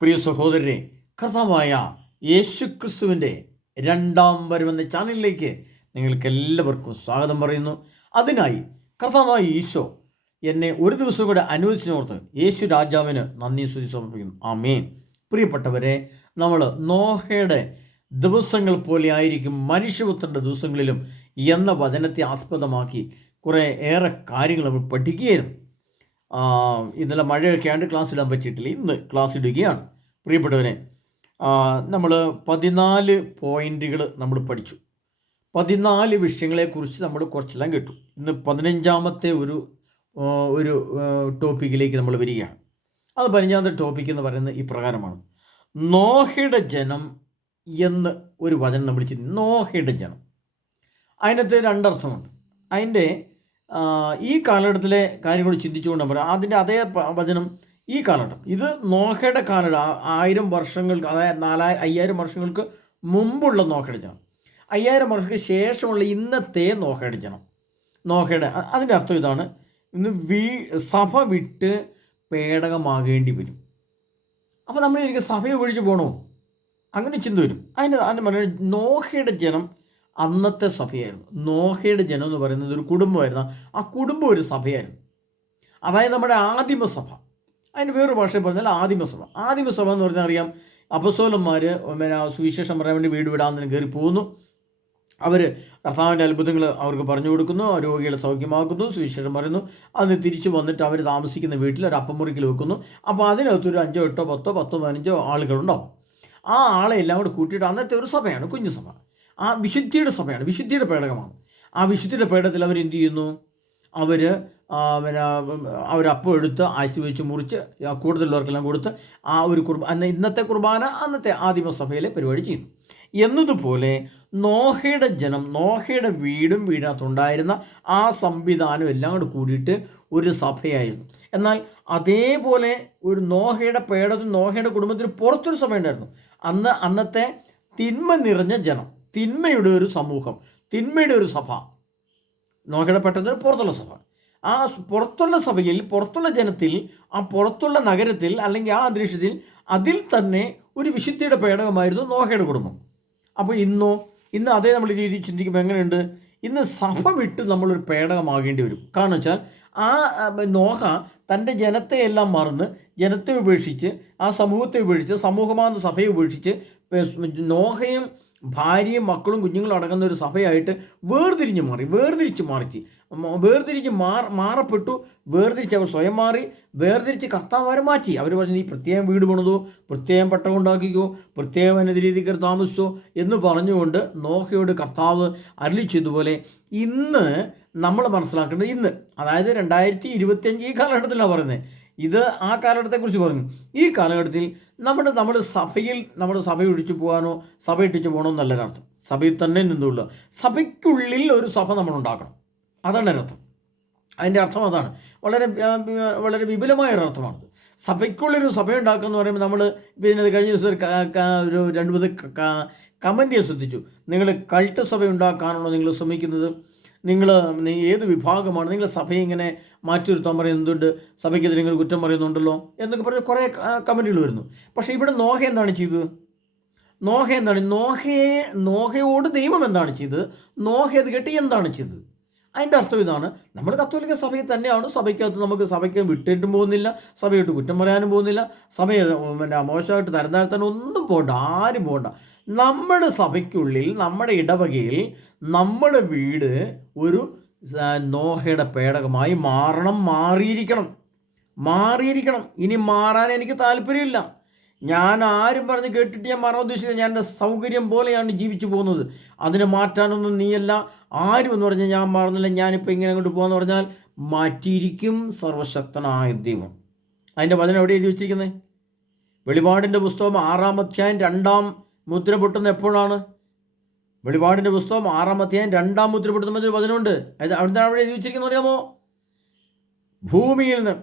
പ്രിയ സഹോദരരെ, കർത്താവായ യേശുക്രിസ്തുവിൻ്റെ രണ്ടാം വരവെന്ന ചാനലിലേക്ക് നിങ്ങൾക്ക് എല്ലാവർക്കും സ്വാഗതം പറയുന്നു. അതിനായി കർത്താവായ ഈശോ എന്നെ ഒരു ദിവസം കൂടെ അനുവദിച്ചിനോർത്ത് യേശു രാജാവിന് നന്ദി സ്തുതി സമർപ്പിക്കുന്നു. ആമേൻ. പ്രിയപ്പെട്ടവരെ, നമ്മൾ നോഹയുടെ ദിവസങ്ങൾ പോലെ ആയിരിക്കും മനുഷ്യപുത്രൻ്റെ ദിവസങ്ങളിലും എന്ന വചനത്തെ ആസ്പദമാക്കി കുറേ ഏറെ കാര്യങ്ങൾ നമ്മൾ പഠിക്കുകയായിരുന്നു. ഇന്നലെ മഴയൊക്കെ ആണ്ട് ക്ലാസ് ഇടാൻ പറ്റിയിട്ടില്ല. ഇന്ന് ക്ലാസ് ഇടുകയാണ്. പ്രിയപ്പെട്ടവരെ, നമ്മൾ 14 പോയിൻറ്റുകൾ നമ്മൾ പഠിച്ചു. 14 വിഷയങ്ങളെക്കുറിച്ച് നമ്മൾ കുറച്ചെല്ലാം കേട്ടു. ഇന്ന് 15ാമത്തെ ഒരു ടോപ്പിക്കിലേക്ക് നമ്മൾ വരികയാണ്. അത് 15ാമത്തെ ടോപ്പിക്ക് എന്ന് പറയുന്നത് ഇപ്രകാരമാണ്: നോഹയുടെ ജനം എന്ന് ഒരു വചനം നമ്മൾ ചിന്തിക്കും. നോഹയുടെ ജനം, അതിനകത്ത് രണ്ടർത്ഥമുണ്ട്. അതിൻ്റെ ഈ കാലഘട്ടത്തിലെ കാര്യങ്ങൾ ചിന്തിച്ചുകൊണ്ട് പറയാം. അതിൻ്റെ അതേ വചനം ഈ കാലഘട്ടം, ഇത് നോഹയുടെ കാലഘട്ടം 1000 വർഷങ്ങൾക്ക്, അതായത് 5000 വർഷങ്ങൾക്ക് മുമ്പുള്ള നോഹയുടെ ജനം, 5000 വർഷങ്ങൾക്ക് ശേഷമുള്ള ഇന്നത്തെ നോഹയുടെ ജനം. നോഹയുടെ അതിൻ്റെ അർത്ഥം ഇതാണ്: ഇന്ന് സഭ വിട്ട് പേടകമാകേണ്ടി വരും. അപ്പോൾ നമ്മൾ എനിക്ക് സഭയെ ഉപേക്ഷിച്ച് പോകണോ? അങ്ങനെ ചിന്ത വരും. അതിൻ്റെ പറയുന്നത് നോഹയുടെ ജനം അന്നത്തെ സഭയായിരുന്നു. നോഹയുടെ ജനം എന്ന് പറയുന്നത് ഒരു കുടുംബമായിരുന്നു. ആ കുടുംബം ഒരു സഭയായിരുന്നു. അതായത് നമ്മുടെ ആദിമസഭ. അതിന് വേറൊരു ഭാഷയിൽ പറഞ്ഞാൽ ആദിമസഭ. ആദിമസഭ എന്ന് പറഞ്ഞാൽ അറിയാം, അപ്പസ്തോലന്മാർ സുവിശേഷം പറയാൻ വേണ്ടി വീട് വിടാൻ കയറി പോകുന്നു. അവർ കർത്താവിൻ്റെ അത്ഭുതങ്ങൾ അവർക്ക് പറഞ്ഞു കൊടുക്കുന്നു, രോഗികളെ സൗഖ്യമാക്കുന്നു, സുവിശേഷം പറയുന്നു. അതിന് തിരിച്ചു വന്നിട്ട് അവർ താമസിക്കുന്ന വീട്ടിൽ ഒരു അപ്പമുറിക്കൽ വെക്കുന്നു. അപ്പോൾ അതിനകത്തൊരു 5, 8, 10, 15 ആളുകളുണ്ടാവും. ആ ആളെ എല്ലാം കൂടെ കൂട്ടിയിട്ട് അന്നത്തെ ഒരു സഭയാണ്, കുഞ്ഞു സഭ. ആ വിശുദ്ധിയുടെ സഭയാണ്, വിശുദ്ധിയുടെ പേടകമാണ്. ആ വിശുദ്ധിയുടെ പേടകത്തിൽ അവരെന്ത് ചെയ്യുന്നു? അവരപ്പം എടുത്ത് ആശീർവദിച്ച് മുറിച്ച് കൂടുതലുള്ളവർക്കെല്ലാം കൊടുത്ത് ആ ഒരു ഇന്നത്തെ കുർബാന അന്നത്തെ ആദിമസഭയിലെ പരിപാടി ചെയ്യുന്നു. എന്നതുപോലെ നോഹയുടെ ജനം, നോഹയുടെ വീടിനകത്തുണ്ടായിരുന്ന ആ സംവിധാനം എല്ലാം കൂടെ കൂടിയിട്ട് ഒരു സഭയായിരുന്നു. എന്നാൽ അതേപോലെ ഒരു നോഹയുടെ പേടകത്തിൽ, നോഹയുടെ കുടുംബത്തിന് പുറത്തൊരു സഭയുണ്ടായിരുന്നു. അന്നത്തെ തിന്മ നിറഞ്ഞ ജനം, തിന്മയുടെ ഒരു സമൂഹം, തിന്മയുടെ ഒരു സഭ. നോഹയുടെ പെട്ടതിന് പുറത്തുള്ള സഭ. ആ പുറത്തുള്ള സഭയിൽ, പുറത്തുള്ള ജനത്തിൽ, ആ പുറത്തുള്ള നഗരത്തിൽ അല്ലെങ്കിൽ ആ അന്തരീക്ഷത്തിൽ, അതിൽ തന്നെ ഒരു വിശുദ്ധിയുടെ പേടകമായിരുന്നു നോഹയുടെ കുടുംബം. അപ്പോൾ ഇന്ന് അതേ നമ്മൾ രീതി ചിന്തിക്കുമ്പോൾ എങ്ങനെയുണ്ട്? ഇന്ന് സഭ വിട്ട് നമ്മളൊരു പേടകമാകേണ്ടി വരും. കാരണം വെച്ചാൽ ആ നോഹ തൻ്റെ ജനത്തെ എല്ലാം മറന്ന്, ജനത്തെ ഉപേക്ഷിച്ച്, ആ സമൂഹത്തെ ഉപേക്ഷിച്ച്, സമൂഹമാകുന്ന സഭയെ ഉപേക്ഷിച്ച്, നോഹയും ഭാര്യയും മക്കളും കുഞ്ഞുങ്ങളും അടങ്ങുന്ന ഒരു സഭയായിട്ട് വേർതിരിഞ്ഞ് മാറപ്പെട്ടു. വേർതിരിച്ച് അവർ സ്വയം മാറി, വേർതിരിച്ച് കർത്താവ് അവരെ മാറ്റി. അവർ പറഞ്ഞു, നീ പ്രത്യേകം വീട് പണിതോ, പ്രത്യേകം പട്ടം ഉണ്ടാക്കിക്കോ, പ്രത്യേകം അനധിക രീതിക്ക് താമസിച്ചോ എന്ന് പറഞ്ഞുകൊണ്ട് നോഹയോട് കർത്താവ് അരുളി ചെയ്തതുപോലെ ഇന്ന് നമ്മൾ മനസ്സിലാക്കേണ്ടത്, ഇന്ന് അതായത് 2025 ഈ കാലഘട്ടത്തിലാണ് പറയുന്നത്. ഇത് ആ കാലഘട്ടത്തെക്കുറിച്ച് പറഞ്ഞു. ഈ കാലഘട്ടത്തിൽ നമ്മുടെ സഭ ഒഴിച്ചു പോകാനോ സഭ ഇട്ടിച്ച് പോകണോ എന്നല്ല അർത്ഥം. സഭയിൽ തന്നെ നിന്നുള്ള, സഭയ്ക്കുള്ളിൽ ഒരു സഭ നമ്മൾ ഉണ്ടാക്കണം. അതാണ് അർത്ഥം. അതിൻ്റെ അർത്ഥം അതാണ്. വളരെ വിപുലമായ ഒരു അർത്ഥമാണത്. സഭയ്ക്കുള്ളൊരു സഭയുണ്ടാക്കുക എന്ന് പറയുമ്പോൾ നമ്മൾ പിന്നെ കഴിഞ്ഞ ദിവസം ഒരു 2-3 കമൻറ്റ് ശ്രദ്ധിച്ചു. നിങ്ങൾ കൾട്ട് സഭ ഉണ്ടാക്കാനാണോ നിങ്ങൾ ശ്രമിക്കുന്നത്? നിങ്ങൾ ഏത് വിഭാഗമാണ്? നിങ്ങൾ സഭയെ ഇങ്ങനെ മാറ്റി നിർത്താൻ പറയുന്നുണ്ട്, സഭയ്ക്കെതിരെ നിങ്ങൾ കുറ്റം പറയുന്നുണ്ടല്ലോ എന്നൊക്കെ പറഞ്ഞ് കുറേ കമൻറ്റുകൾ വരുന്നു. പക്ഷേ ഇവിടെ നോഹ എന്താണ് ചെയ്തത്? നോഹയോട് ദൈവം എന്താണ് ചെയ്തത്? നോഹ അത് കേട്ട് എന്താണ് ചെയ്തത്? അതിൻ്റെ അർത്ഥം ഇതാണ്: നമ്മൾ കത്തോലിക്ക സഭയിൽ തന്നെയാണ്. സഭയ്ക്ക് വിട്ടിട്ടും പോകുന്നില്ല, സഭയായിട്ട് കുറ്റം പറയാനും പോകുന്നില്ല, സഭയെ മോശമായിട്ട് തരം താഴ്ത്താൻ ഒന്നും പോകണ്ട, ആരും പോകണ്ട. നമ്മുടെ സഭയ്ക്കുള്ളിൽ, നമ്മുടെ ഇടവകയിൽ നമ്മുടെ വീട് ഒരു നോഹയുടെ പേടകമായി മാറിയിരിക്കണം. ഇനി മാറാൻ എനിക്ക് താല്പര്യമില്ല. ഞാൻ ആരും പറഞ്ഞ് കേട്ടിട്ട് ഞാൻ മാറാൻ ഉദ്ദേശിക്കുന്നത്, ഞാൻ എൻ്റെ സൗകര്യം പോലെയാണ് ജീവിച്ചു പോകുന്നത്. അതിനെ മാറ്റാനൊന്നും നീയല്ല. ആരും എന്ന് പറഞ്ഞാൽ ഞാൻ മാറുന്നില്ല, ഞാനിപ്പോൾ ഇങ്ങനെ അങ്ങോട്ട് പോകാമെന്ന് പറഞ്ഞാൽ മാറ്റിയിരിക്കും സർവശക്തനായ ദൈവം. അതിൻ്റെ വചനം എവിടെ എഴുതി വെച്ചിരിക്കുന്നത്? വെളിപാടിൻ്റെ പുസ്തകം 6-ാം അധ്യായം 2-ാം മുദ്ര പൊട്ടുന്ന എപ്പോഴാണ്? വെളിപാടിൻ്റെ പുസ്തകം 6-ാം അധ്യായം 2-ാം മുദ്ര പൊട്ടുന്ന ഒരു വചനമുണ്ട്. അവിടെ എഴുതി വെച്ചിരിക്കുന്നത് അറിയാമോ? ഭൂമിയിൽ നിന്ന്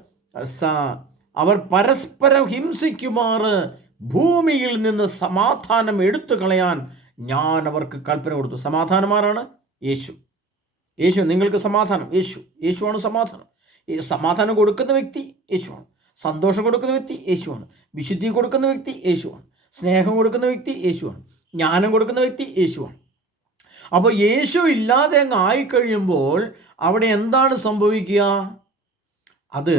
അവർ പരസ്പരം ഹിംസിക്കുമാറ് ഭൂമിയിൽ നിന്ന് സമാധാനം എടുത്തു കളയാൻ ഞാൻ അവർക്ക് കൽപ്പന കൊടുത്തു. സമാധാനമാരാണ്? യേശു. നിങ്ങൾക്ക് സമാധാനം. യേശുവാണ് സമാധാനം. സമാധാനം കൊടുക്കുന്ന വ്യക്തി യേശുവാണ്. സന്തോഷം കൊടുക്കുന്ന വ്യക്തി യേശുവാണ്. വിശുദ്ധി കൊടുക്കുന്ന വ്യക്തി യേശുവാണ്. സ്നേഹം കൊടുക്കുന്ന വ്യക്തി യേശുവാണ്. ജ്ഞാനം കൊടുക്കുന്ന വ്യക്തി യേശുവാണ്. അപ്പോൾ യേശു ഇല്ലാതെ അങ്ങ് ആയിക്കഴിയുമ്പോൾ അവിടെ എന്താണ് സംഭവിക്കുക? അത്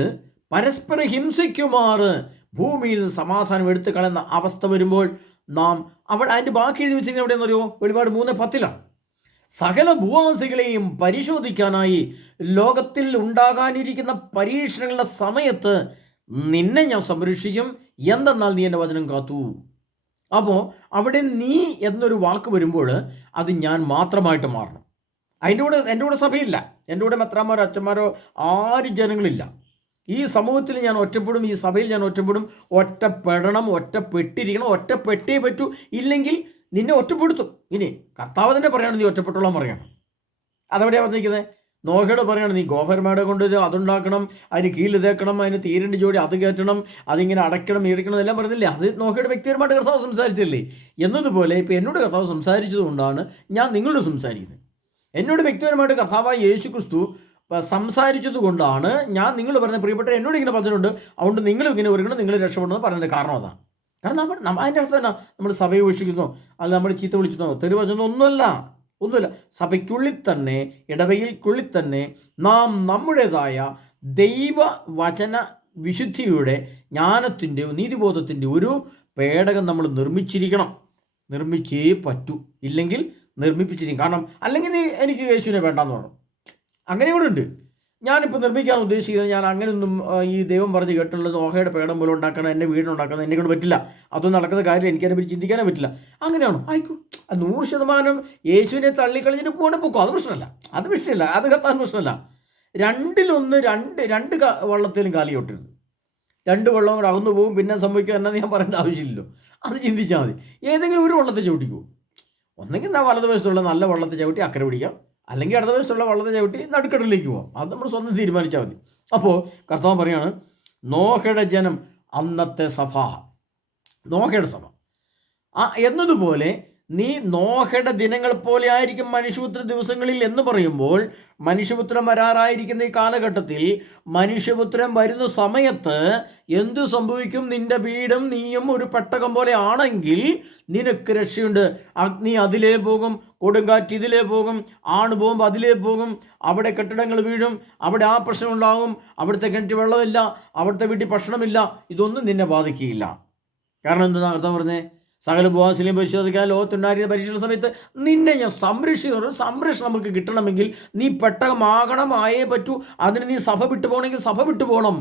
പരസ്പര ഹിംസിക്കുമാറ് ഭൂമിയിൽ നിന്ന് സമാധാനം എടുത്തു കളയുന്ന അവസ്ഥ വരുമ്പോൾ നാം അവിടെ അതിൻ്റെ ബാക്കി എഴുതി വെച്ചിരിക്കുന്നത് എവിടെയെന്നറിയോ? വെളിപാട് 3:10 സകല ഭൂവാസികളെയും പരിശോധിക്കാനായി ലോകത്തിൽ ഉണ്ടാകാനിരിക്കുന്ന പരീക്ഷണങ്ങളുടെ സമയത്ത് നിന്നെ ഞാൻ സംരക്ഷിക്കും, എന്തെന്നാൽ നീ എൻ്റെ വചനം കാത്തു. അപ്പോൾ അവിടെ നീ എന്നൊരു വാക്ക് വരുമ്പോൾ അത് ഞാൻ മാത്രമായിട്ട് മാറണം. എൻ്റെ കൂടെ സഭയില്ല, എൻ്റെ കൂടെ മെത്രാന്മാരോ അച്ഛന്മാരോ ആരും ജനങ്ങളില്ല. ഈ സമൂഹത്തിൽ ഞാൻ ഒറ്റപ്പെടും, ഈ സഭയിൽ ഞാൻ ഒറ്റപ്പെടും. ഒറ്റപ്പെടണം, ഒറ്റപ്പെട്ടിരിക്കണം, ഒറ്റപ്പെട്ടേ പറ്റൂ. ഇല്ലെങ്കിൽ നിന്നെ ഒറ്റപ്പെടുത്തും. ഇനി കർത്താവ് തന്നെ പറയണം നീ ഒറ്റപ്പെട്ടോളാൻ പറയണം. അതെവിടെയാണ് പറഞ്ഞിരിക്കുന്നത്? നോഹയോട് പറയണം നീ ഗോപരമേട കൊണ്ട് അതുണ്ടാക്കണം, അതിന് കീല് തേക്കണം, അതിന് തീരൻ്റെ ജോഡി അത് കയറ്റണം, അതിങ്ങനെ അടയ്ക്കണം ഇടിക്കണം എല്ലാം പറയുന്നില്ലേ? അത് നോഹയുടെ വ്യക്തിപരമായിട്ട് കർത്താവ് സംസാരിച്ചില്ലേ? എന്നതുപോലെ ഇപ്പോൾ എന്നോട് കർത്താവ് സംസാരിച്ചത് കൊണ്ടാണ് ഞാൻ നിങ്ങളോട് സംസാരിക്കുന്നത്. എന്നോട് വ്യക്തിപരമായിട്ട് കർത്താവായ യേശു ക്രിസ്തു സംസാരിച്ചത് കൊണ്ടാണ് ഞാൻ നിങ്ങൾ പറഞ്ഞ പ്രിയപ്പെട്ട എന്നോട് ഇങ്ങനെ പറഞ്ഞിട്ടുണ്ട്. അതുകൊണ്ട് നിങ്ങൾ ഇങ്ങനെ ഒരുങ്ങണം, നിങ്ങൾ രക്ഷപ്പെടണമെന്ന് പറഞ്ഞതിൻ്റെ കാരണം അതാണ്. കാരണം അതിൻ്റെ അർത്ഥം എന്നാ? നമ്മൾ സഭയെ വീക്ഷിക്കുന്നോ അല്ല നമ്മൾ ചീത്ത വിളിക്കുന്നോ തെറി പറഞ്ഞോ ഒന്നുമില്ല. സഭയ്ക്കുള്ളിൽ തന്നെ, ഇടവകയ്ക്കുള്ളിൽ തന്നെ നാം നമ്മുടേതായ ദൈവവചന വിശുദ്ധിയുടെ ജ്ഞാനത്തിൻ്റെ നീതിബോധത്തിൻ്റെ ഒരു പേടകം നമ്മൾ നിർമ്മിച്ചേ പറ്റൂ. ഇല്ലെങ്കിൽ നിർമ്മിപ്പിച്ചിരിക്കും. കാരണം അല്ലെങ്കിൽ എനിക്ക് യേശുവിനെ വേണ്ടാന്ന് പറഞ്ഞു. അങ്ങനെ കൂടെ ഉണ്ട്. ഞാനിപ്പോൾ നിർമ്മിക്കാൻ ഉദ്ദേശിക്കുന്നത് ഞാൻ അങ്ങനെയൊന്നും ഈ ദൈവം പറഞ്ഞ് കേട്ടുള്ളത് നോഹയുടെ പേടം പോലെ ഉണ്ടാക്കണം, എൻ്റെ വീടുണ്ടാക്കണം, എന്നെ കൊണ്ട് പറ്റില്ല. അതൊന്നും നടക്കുന്ന കാര്യം, എനിക്കതിനെപ്പറ്റി ചിന്തിക്കാനേ പറ്റില്ല. അങ്ങനെയാണോ? ആയിക്കോ. 100% യേശുവിനെ തള്ളിക്കളഞ്ഞിട്ട് പോകണേ പൊക്കോ, അത് പ്രശ്നമല്ല. അത് കത്താൻ പ്രശ്നമല്ല. രണ്ടിലൊന്ന് രണ്ട് വള്ളത്തിലും കാലി കൊട്ടരുത്. 2 വെള്ളം കൂടെ അകന്നു പോകും. പിന്നെ സംഭവിക്കുക എന്നാന്ന് ഞാൻ പറയേണ്ട ആവശ്യമില്ലല്ലോ. അത് ചിന്തിച്ചാൽ മതി. ഏതെങ്കിലും ഒരു വള്ളത്തെ ചവിട്ടിക്കോ. ഒന്നെങ്കിൽ വലതുവശത്തുള്ള നല്ല വള്ളത്തെ ചവിട്ടി അക്കരെ പിടിക്കാം, അല്ലെങ്കിൽ ഇടതുവശത്തുള്ള വള്ളത്തെ ചവിട്ടി നടുക്കടലിലേക്ക് പോകാം. അത് നമ്മൾ സ്വന്തം തീരുമാനിച്ചാൽ മതി. അപ്പോൾ കർത്താവ് പറയാണ് നോഹയുടെ ജനം, അന്നത്തെ സഭ, നോഹയുടെ സഭ എന്നതുപോലെ നീ നോഹയുടെ ദിനങ്ങൾ പോലെ ആയിരിക്കും മനുഷ്യപുത്ര ദിവസങ്ങളിൽ എന്ന് പറയുമ്പോൾ, മനുഷ്യപുത്രൻ വരാറായിരിക്കുന്ന ഈ കാലഘട്ടത്തിൽ മനുഷ്യപുത്രൻ വരുന്ന സമയത്ത് എന്തു സംഭവിക്കും? നിന്റെ വീടും നീയും ഒരു പെട്ടകം പോലെ ആണെങ്കിൽ നിനക്ക് രക്ഷയുണ്ട്. അഗ്നി അതിലേ പോകും, കൊടുങ്കാറ്റ് ഇതിലേ പോകും, ആണ് പോകുമ്പോൾ അതിലേ പോകും, അവിടെ കെട്ടിടങ്ങൾ വീഴും, അവിടെ ആ പ്രശ്നം ഉണ്ടാകും, അവിടുത്തെ കിണറ്റിൽ വെള്ളമില്ല, അവിടുത്തെ വീട്ടിൽ ഭക്ഷണമില്ല. ഇതൊന്നും നിന്നെ ബാധിക്കുകയില്ല. കാരണം എന്താണ് അർത്ഥം പറഞ്ഞേ? സകല ഉപവാസിനെയും പരിശോധിക്കാൻ ലോകത്തുണ്ടായിരുന്ന പരീക്ഷണ സമയത്ത് നിന്നെ ഞാൻ സംരക്ഷിക്കുന്നു. സംരക്ഷണം നമുക്ക് കിട്ടണമെങ്കിൽ നീ പെട്ടകമാകണമായേ പറ്റൂ. അതിന് നീ സഭ വിട്ടു പോകണമെങ്കിൽ സഭ വിട്ടു പോകണം.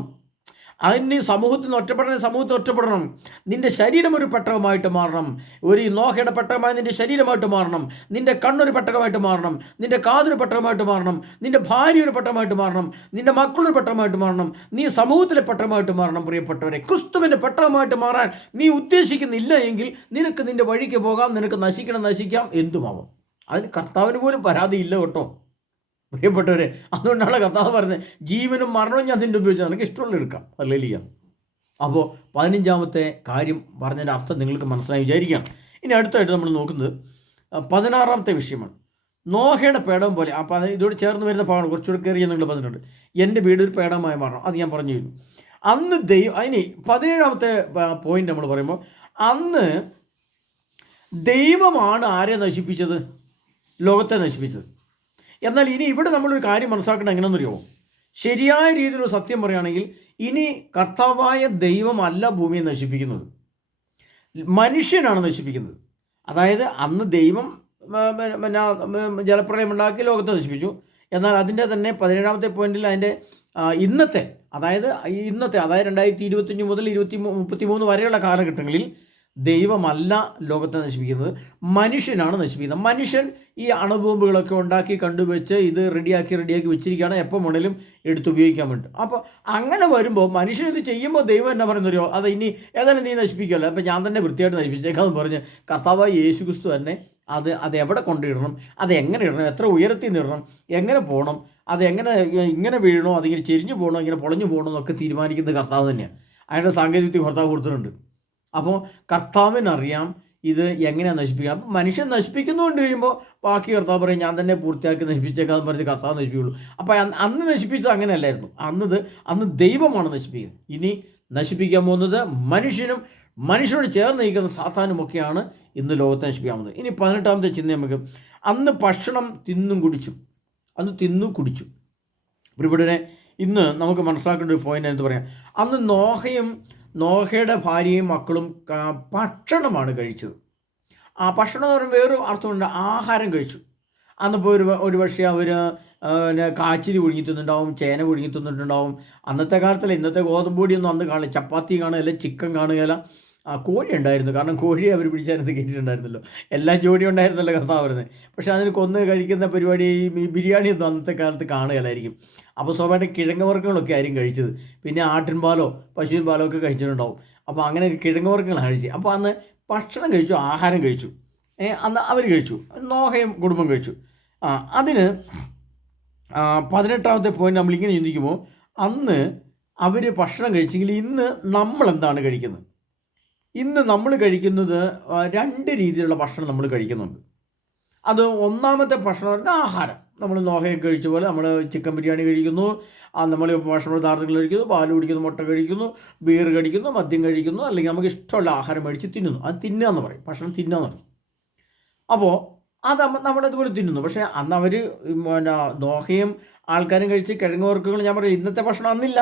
അതിന് നീ സമൂഹത്തിൽ ഒറ്റപ്പെടണം. നിന്റെ ശരീരം ഒരു പെട്ടകമായിട്ട് മാറണം. ഒരു നോഹയുടെ പെട്ടകമായി നിന്റെ ശരീരമായിട്ട് മാറണം. നിന്റെ കണ്ണൊരു പെട്ടകമായിട്ട് മാറണം. നിന്റെ കാതൊരു പെട്ടകമായിട്ട് മാറണം. നിന്റെ ഭാര്യ ഒരു പെട്ടകമായിട്ട് മാറണം. നിന്റെ മക്കളൊരു പെട്ടകമായിട്ട് മാറണം. നീ സമൂഹത്തിലെ പെട്ടകമായിട്ട് മാറണം. പ്രിയപ്പെട്ടവരെ, ക്രിസ്തുവിൻ്റെ പെട്ടകമായിട്ട് മാറാൻ നീ ഉദ്ദേശിക്കുന്നില്ല എങ്കിൽ നിനക്ക് നിന്റെ വഴിക്ക് പോകാം. നിനക്ക് നശിക്കാം, എന്തുമാവാം. അതിന് കർത്താവിന് പോലും പരാതിയില്ല കേട്ടോ പ്രിയപ്പെട്ടവരെ. അതുകൊണ്ടാണ് കർത്താവ് പറഞ്ഞത് ജീവനും മരണവും ഞാൻ നിന്റെ ഉപയോഗിച്ചാൽ നിനക്ക് ഇഷ്ടമുള്ള എടുക്കാം. ഹല്ലേലൂയ. അപ്പോൾ 15ാമത്തെ കാര്യം പറഞ്ഞതിൻ്റെ അർത്ഥം നിങ്ങൾക്ക് മനസ്സിലായി വിചാരിക്കാം. ഇനി അടുത്തായിട്ട് നമ്മൾ നോക്കുന്നത് 16ാമത്തെ വിഷയമാണ്. നോഹയുടെ പേടകം പോലെ. അപ്പോൾ ഇതോട് ചേർന്ന് വരുന്ന ഭാഗമാണ് കുറച്ചുകൂടെ കയറിയ നിങ്ങൾ പറഞ്ഞിട്ടുണ്ട്. എൻ്റെ വീട് ഒരു പേടകമായി മാറണം. അത് ഞാൻ പറഞ്ഞു കഴിഞ്ഞു. അന്ന് അതിന് 17ാമത്തെ പോയിന്റ് നമ്മൾ പറയുമ്പോൾ, അന്ന് ദൈവമാണ് ആരെ നശിപ്പിച്ചത്? ലോകത്തെ നശിപ്പിച്ചത്. എന്നാൽ ഇനി ഇവിടെ നമ്മളൊരു കാര്യം മനസ്സിലാക്കണം. എങ്ങനെയെന്നറിയുമോ? ശരിയായ രീതിയിലുള്ള സത്യം പറയുകയാണെങ്കിൽ ഇനി കർത്താവായ ദൈവമല്ല ഭൂമിയെ നശിപ്പിക്കുന്നത്, മനുഷ്യനാണ് നശിപ്പിക്കുന്നത്. അതായത് അന്ന് ദൈവം ജലപ്രളയം ഉണ്ടാക്കി ലോകത്തെ നശിപ്പിച്ചു. എന്നാൽ അതിൻ്റെ തന്നെ 17ാമത്തെ പോയിന്റിൽ അതിൻ്റെ ഇന്നത്തെ അതായത് 2025 മുതൽ 2033 വരെയുള്ള കാലഘട്ടങ്ങളിൽ ദൈവമല്ല ലോകത്തെ നശിപ്പിക്കുന്നത്, മനുഷ്യനാണ് നശിപ്പിക്കുന്നത്. മനുഷ്യൻ ഈ അണുബോംബുകളൊക്കെ ഉണ്ടാക്കി കണ്ടുവച്ച് ഇത് റെഡിയാക്കി വെച്ചിരിക്കുകയാണ്, എപ്പോൾ വേണേലും എടുത്തുപയോഗിക്കാൻ വേണ്ടി. അപ്പോൾ അങ്ങനെ വരുമ്പോൾ മനുഷ്യൻ ഇത് ചെയ്യുമ്പോൾ ദൈവം എന്നാ പറയുന്നറിയോ? അത് ഇനി ഏതായാലും നീ നശിപ്പിക്കുമല്ലോ, അപ്പോൾ ഞാൻ തന്നെ വൃത്തിയായിട്ട് നശിപ്പിച്ചേക്കാമെന്ന് പറഞ്ഞ് കർത്താവായ യേശു ക്രിസ്തു തന്നെ അത് എവിടെ കൊണ്ടിടണം, അത് എങ്ങനെ ഇടണം, എത്ര ഉയരത്തിൽ നിന്നിടണം, എങ്ങനെ പോകണം, അത് ഇങ്ങനെ വീഴണോ, അതിങ്ങനെ ചെരിഞ്ഞു പോകണോ, ഇങ്ങനെ പൊളഞ്ഞു പോകണോ എന്നൊക്കെ തീരുമാനിക്കുന്നത് കർത്താവ് തന്നെയാണ്. അതിൻ്റെ സാങ്കേതികത കർത്താവ് കൊടുത്തിട്ടുണ്ട്. അപ്പോൾ കർത്താവിനറിയാം ഇത് എങ്ങനെയാണ് നശിപ്പിക്കണം. അപ്പം മനുഷ്യൻ നശിപ്പിക്കുന്നുകൊണ്ട് കഴിയുമ്പോൾ ബാക്കി കർത്താവ് പറയും ഞാൻ തന്നെ പൂർത്തിയാക്കി നശിപ്പിച്ചേക്കാന്ന് പറഞ്ഞ് കർത്താവ് നശിപ്പിക്കുള്ളൂ. അപ്പോൾ അന്ന് നശിപ്പിച്ചത് അങ്ങനെയല്ലായിരുന്നു. അന്ന് ദൈവമാണ് നശിപ്പിക്കുന്നത്. ഇനി നശിപ്പിക്കാൻ പോകുന്നത് മനുഷ്യനും മനുഷ്യനോട് ചേർന്ന് നിൽക്കുന്ന സാത്താനുമൊക്കെയാണ് ഇന്ന് ലോകത്തെ നശിപ്പിക്കാൻ പോകുന്നത്. ഇനി 18ാമത്തെ ചിന്ത നമുക്ക്, അന്ന് ഭക്ഷണം തിന്നും കുടിച്ചു. അന്ന് തിന്നു കുടിച്ചു. ഇവിടെ ഇന്ന് നമുക്ക് മനസ്സിലാക്കേണ്ട ഒരു പോയിന്റ് എന്ന് പറയാം, അന്ന് നോഹയുടെ ഭാര്യയും മക്കളും ഭക്ഷണമാണ് കഴിച്ചത്. ആ ഭക്ഷണം എന്ന് പറയുമ്പോൾ വേറൊരു അർത്ഥമുണ്ട്, ആഹാരം കഴിച്ചു. അന്നിപ്പോൾ ഒരു പക്ഷേ അവർ കാച്ചിരി പുഴുങ്ങി തിന്നിട്ടുണ്ടാവും, ചേന പുഴുങ്ങി തിന്നിട്ടുണ്ടാവും. അന്നത്തെ കാലത്തല്ല, ഇന്നത്തെ ഗോതമ്പ് പൊടിയൊന്നും അന്ന് കാണില്ല. ചപ്പാത്തി കാണുകയില്ല, ചിക്കൻ കാണുകയില്ല. കോഴി ഉണ്ടായിരുന്നു, കാരണം കോഴിയെ അവർ പിടിച്ചതിനകത്ത് കയറ്റിയിട്ടുണ്ടായിരുന്നല്ലോ. എല്ലാം ജോഡി ഉണ്ടായിരുന്നല്ലോ കർത്താവ് വരുന്നത്. പക്ഷേ അതിന് കൊന്ന് കഴിക്കുന്ന പരിപാടി ഈ ബിരിയാണിയൊന്നും അന്നത്തെ കാലത്ത് കാണുകയില്ലായിരിക്കും. അപ്പോൾ സ്വാഭാവികമായിട്ട് കിഴങ്ങ് വർഗ്ഗങ്ങളൊക്കെ ആയിരിക്കും കഴിച്ചത്. പിന്നെ ആട്ടിൻ പാലോ പശുവിൻ പാലോ ഒക്കെ കഴിച്ചിട്ടുണ്ടാവും. അപ്പോൾ അങ്ങനെ കിഴങ്ങ് വർഗ്ഗങ്ങളാണ് കഴിച്ചത്. അപ്പോൾ അന്ന് ഭക്ഷണം കഴിച്ചു, ആഹാരം കഴിച്ചു. അന്ന് അവർ കഴിച്ചു, നോഹയും കുടുംബം കഴിച്ചു. അതിന് 18ാമത്തെ പോയിന്റ് നമ്മളിങ്ങനെ ചിന്തിക്കുമ്പോൾ, അന്ന് അവർ ഭക്ഷണം കഴിച്ചെങ്കിൽ ഇന്ന് നമ്മളെന്താണ് കഴിക്കുന്നത്? ഇന്ന് നമ്മൾ കഴിക്കുന്നത് 2 രീതിയിലുള്ള ഭക്ഷണം നമ്മൾ കഴിക്കുന്നുണ്ട്. അത് ഒന്നാമത്തെ ഭക്ഷണം പറഞ്ഞാൽ ആഹാരം. നമ്മൾ നോഹയൊക്കെ കഴിച്ച പോലെ നമ്മൾ ചിക്കൻ ബിരിയാണി കഴിക്കുന്നു, നമ്മൾ ഭക്ഷണ പദാർത്ഥങ്ങൾ കഴിക്കുന്നു, പാൽ കുടിക്കുന്നു, മുട്ട കഴിക്കുന്നു, ബീർ കഴിക്കുന്നു, മദ്യം കഴിക്കുന്നു, അല്ലെങ്കിൽ നമുക്ക് ഇഷ്ടമുള്ള ആഹാരം മേടിച്ച് തിന്നുന്നു. അത് തിന്നുക എന്ന് പറയും, ഭക്ഷണം തിന്നുക എന്ന് പറയും. അപ്പോൾ അത് നമ്മളതുപോലെ തിന്നുന്നു. പക്ഷേ അന്ന് അവർ നോഹയും ആൾക്കാരും കഴിച്ച് കിഴങ്ങ് വർഗ്ഗങ്ങൾ, ഞാൻ പറയും ഇന്നത്തെ ഭക്ഷണം അന്നില്ല,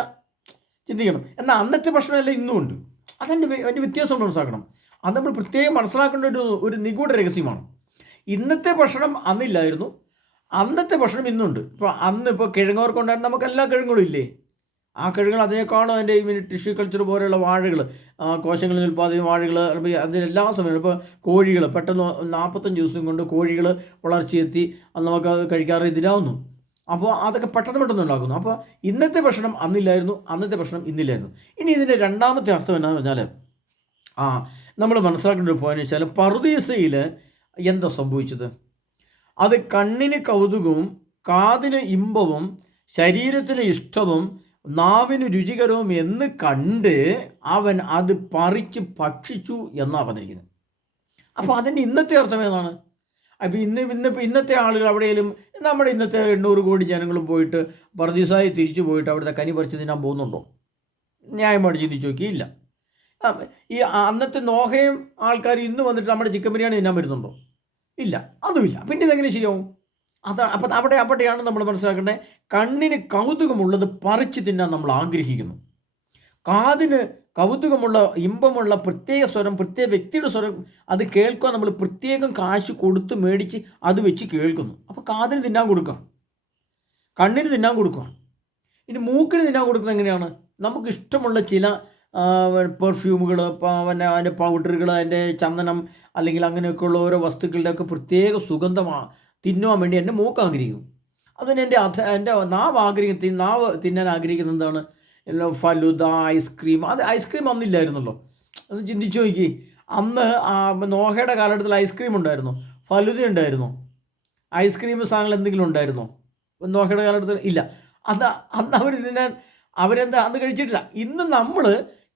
ചിന്തിക്കണം. എന്നാൽ അന്നത്തെ ഭക്ഷണമല്ല ഇന്നും ഉണ്ട്. അതിൻ്റെ വ്യത്യാസം മനസ്സിലാക്കണം. അത് നമ്മൾ പ്രത്യേകം മനസ്സിലാക്കേണ്ട ഒരു നിഗൂഢ രഹസ്യമാണ്. ഇന്നത്തെ ഭക്ഷണം അന്നില്ലായിരുന്നു, അന്നത്തെ ഭക്ഷണം ഇന്നുണ്ട്. ഇപ്പോൾ കിഴങ്ങ് വർഗ്ഗം ഉണ്ടായിരുന്നു, നമുക്ക് എല്ലാ കിഴങ്ങുകളും ഇല്ലേ? ആ കിഴങ്ങുകൾ അതിനേക്കാളും അതിൻ്റെ ടിഷ്യൂ കൾച്ചർ പോലെയുള്ള വാഴകൾ, കോശങ്ങളിൽ ഉൽപ്പാദിക്കുന്ന വാഴകൾ, അതിനെല്ലാ സമയവും ഇപ്പോൾ കോഴികൾ പെട്ടെന്ന് 45 ദിവസം കൊണ്ട് കോഴികൾ വളർച്ചയെത്തി നമുക്ക് അത് കഴിക്കാറ് ഇതിനാവുന്നു. അപ്പോൾ അതൊക്കെ പെട്ടെന്ന് ഉണ്ടാക്കുന്നു. അപ്പോൾ ഇന്നത്തെ ഭക്ഷണം അന്നില്ലായിരുന്നു, അന്നത്തെ ഭക്ഷണം ഇന്നില്ലായിരുന്നു. ഇനി ഇതിൻ്റെ രണ്ടാമത്തെ അർത്ഥം എന്താണെന്ന് പറഞ്ഞാൽ, നമ്മൾ മനസ്സിലാക്കേണ്ട ഒരു പോയിന്റ് വെച്ചാൽ, പറുദീസയിൽ എന്താ സംഭവിച്ചത്? അത് കണ്ണിന് കൗതുകവും കാതിന് ഇമ്പവും ശരീരത്തിന് ഇഷ്ടവും നാവിന് രുചികരവും എന്ന് കണ്ട് അവൻ അത് പറിച്ച് ഭക്ഷിച്ചു എന്നാണ് പറഞ്ഞിരിക്കുന്നത്. അപ്പോൾ അതിൻ്റെ ഇന്നത്തെ അർത്ഥം ഏതാണ്? അപ്പോൾ ഇന്നത്തെ ആളുകൾ എവിടെയെങ്കിലും, നമ്മുടെ ഇന്നത്തെ 800 കോടി ജനങ്ങളും പോയിട്ട് പറുദീസായി തിരിച്ചു പോയിട്ട് അവിടുത്തെ കനി പറിച്ച് തിന്നാൻ പോകുന്നുണ്ടോ? ന്യായമായിട്ട് ചിന്തിച്ച് നോക്കിയില്ല. ഈ അന്നത്തെ നോഹയും ആൾക്കാർ ഇന്ന് വന്നിട്ട് നമ്മുടെ ചിക്കൻ ബിരിയാണി തിന്നാൻ വരുന്നുണ്ടോ? ഇല്ല, അതുമില്ല. പിന്നെ ഇതെങ്ങനെ ശരിയാവും? അപ്പം അവിടെയാണ് നമ്മൾ മനസ്സിലാക്കേണ്ടത്, കണ്ണിന് കൗതുകമുള്ളത് പറിച്ച് തിന്നാൻ നമ്മൾ ആഗ്രഹിക്കുന്നു. കാതിന് കൗതുകമുള്ള ഇമ്പമുള്ള പ്രത്യേക സ്വരം, പ്രത്യേക വ്യക്തിയുടെ സ്വരം, അത് കേൾക്കാൻ നമ്മൾ പ്രത്യേകം കാശ് കൊടുത്ത് മേടിച്ച് അത് വെച്ച് കേൾക്കുന്നു. അപ്പോൾ കാതിന് തിന്നാൻ കൊടുക്കുക, കണ്ണിന് തിന്നാൻ കൊടുക്കുക. ഇനി മൂക്കിന് തിന്നാൻ കൊടുക്കുന്നത് എങ്ങനെയാണ്? നമുക്ക് ഇഷ്ടമുള്ള ചില പെർഫ്യൂമുകൾ, പിന്നെ അതിൻ്റെ പൗഡറുകൾ, അതിൻ്റെ ചന്ദനം, അല്ലെങ്കിൽ അങ്ങനെയൊക്കെയുള്ള ഓരോ വസ്തുക്കളുടെയൊക്കെ പ്രത്യേക സുഗന്ധമാണ് തിന്നുവാൻ വേണ്ടി എൻ്റെ മൂക്ക് ആഗ്രഹിക്കുന്നു. അതിന് എൻ്റെ നാവ് തിന്നാൻ ആഗ്രഹിക്കുന്നത് എന്താണ്? ഫലുദ, ഐസ്ക്രീം. അത് ഐസ്ക്രീം അന്നില്ലായിരുന്നല്ലോ. അത് ചിന്തിച്ചു നോക്കി. അന്ന് നോഹയുടെ കാലഘട്ടത്തിൽ ഐസ്ക്രീം ഉണ്ടായിരുന്നു, ഫലുദ ഉണ്ടായിരുന്നു, ഐസ്ക്രീം സാധനങ്ങൾ എന്തെങ്കിലും ഉണ്ടായിരുന്നോ നോഹയുടെ കാലഘട്ടത്തിൽ? ഇല്ല. അന്ന് അവർ തിന്നാൻ അന്ന് കഴിച്ചിട്ടില്ല. ഇന്ന് നമ്മൾ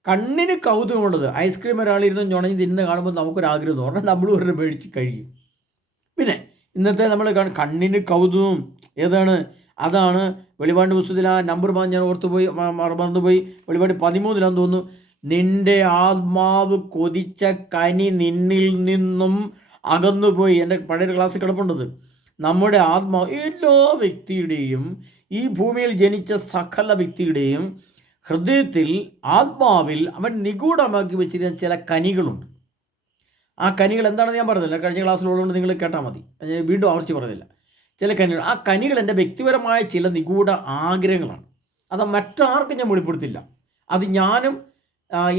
കണ്ണിന് കൗതുകമുള്ളത്, ഐസ്ക്രീം ഒരാളിരുന്ന് ഞൊണഞ്ഞ് തിന്നുന്ന കാണുമ്പോൾ നമുക്കൊരാഗ്രഹം എന്ന് പറഞ്ഞാൽ നമ്മൾ ഒരു മേടിച്ച് കഴിയും. പിന്നെ ഇന്നത്തെ നമ്മൾ കണ്ണിന് കൗതുകം ഏതാണ്? അതാണ് വെളിപാട് പുസ്തകത്തിൽ ആ നമ്പർ ഞാൻ മറന്നുപോയി, വെളിപാട് 13 തോന്നുന്നു, നിന്റെ ആത്മാവ് കൊതിച്ച കനി നിന്നിൽ നിന്നും അകന്നുപോയി. എൻ്റെ പഴയ ക്ലാസ്സിൽ കിടപ്പുണ്ടത്. നമ്മുടെ ആത്മാവ് എല്ലാ വ്യക്തിയുടെയും, ഈ ഭൂമിയിൽ ജനിച്ച സകല വ്യക്തിയുടെയും ഹൃദയത്തിൽ, ആത്മാവിൽ അവൻ നിഗൂഢമാക്കി വെച്ചിരുന്ന ചില കനികളുണ്ട്. ആ കനികൾ എന്താണെന്ന് ഞാൻ പറഞ്ഞില്ല, കഴിഞ്ഞ ക്ലാസ്സിലുള്ളതുകൊണ്ട് നിങ്ങൾ കേട്ടാൽ മതി, ഞാൻ വീണ്ടും ആവർത്തിച്ച് പറഞ്ഞില്ല. ചില കനികൾ, ആ കനികൾ എൻ്റെ വ്യക്തിപരമായ ചില നിഗൂഢ ആഗ്രഹങ്ങളാണ്. അത് മറ്റാർക്കും ഞാൻ വെളിപ്പെടുത്തില്ല. അത് ഞാനും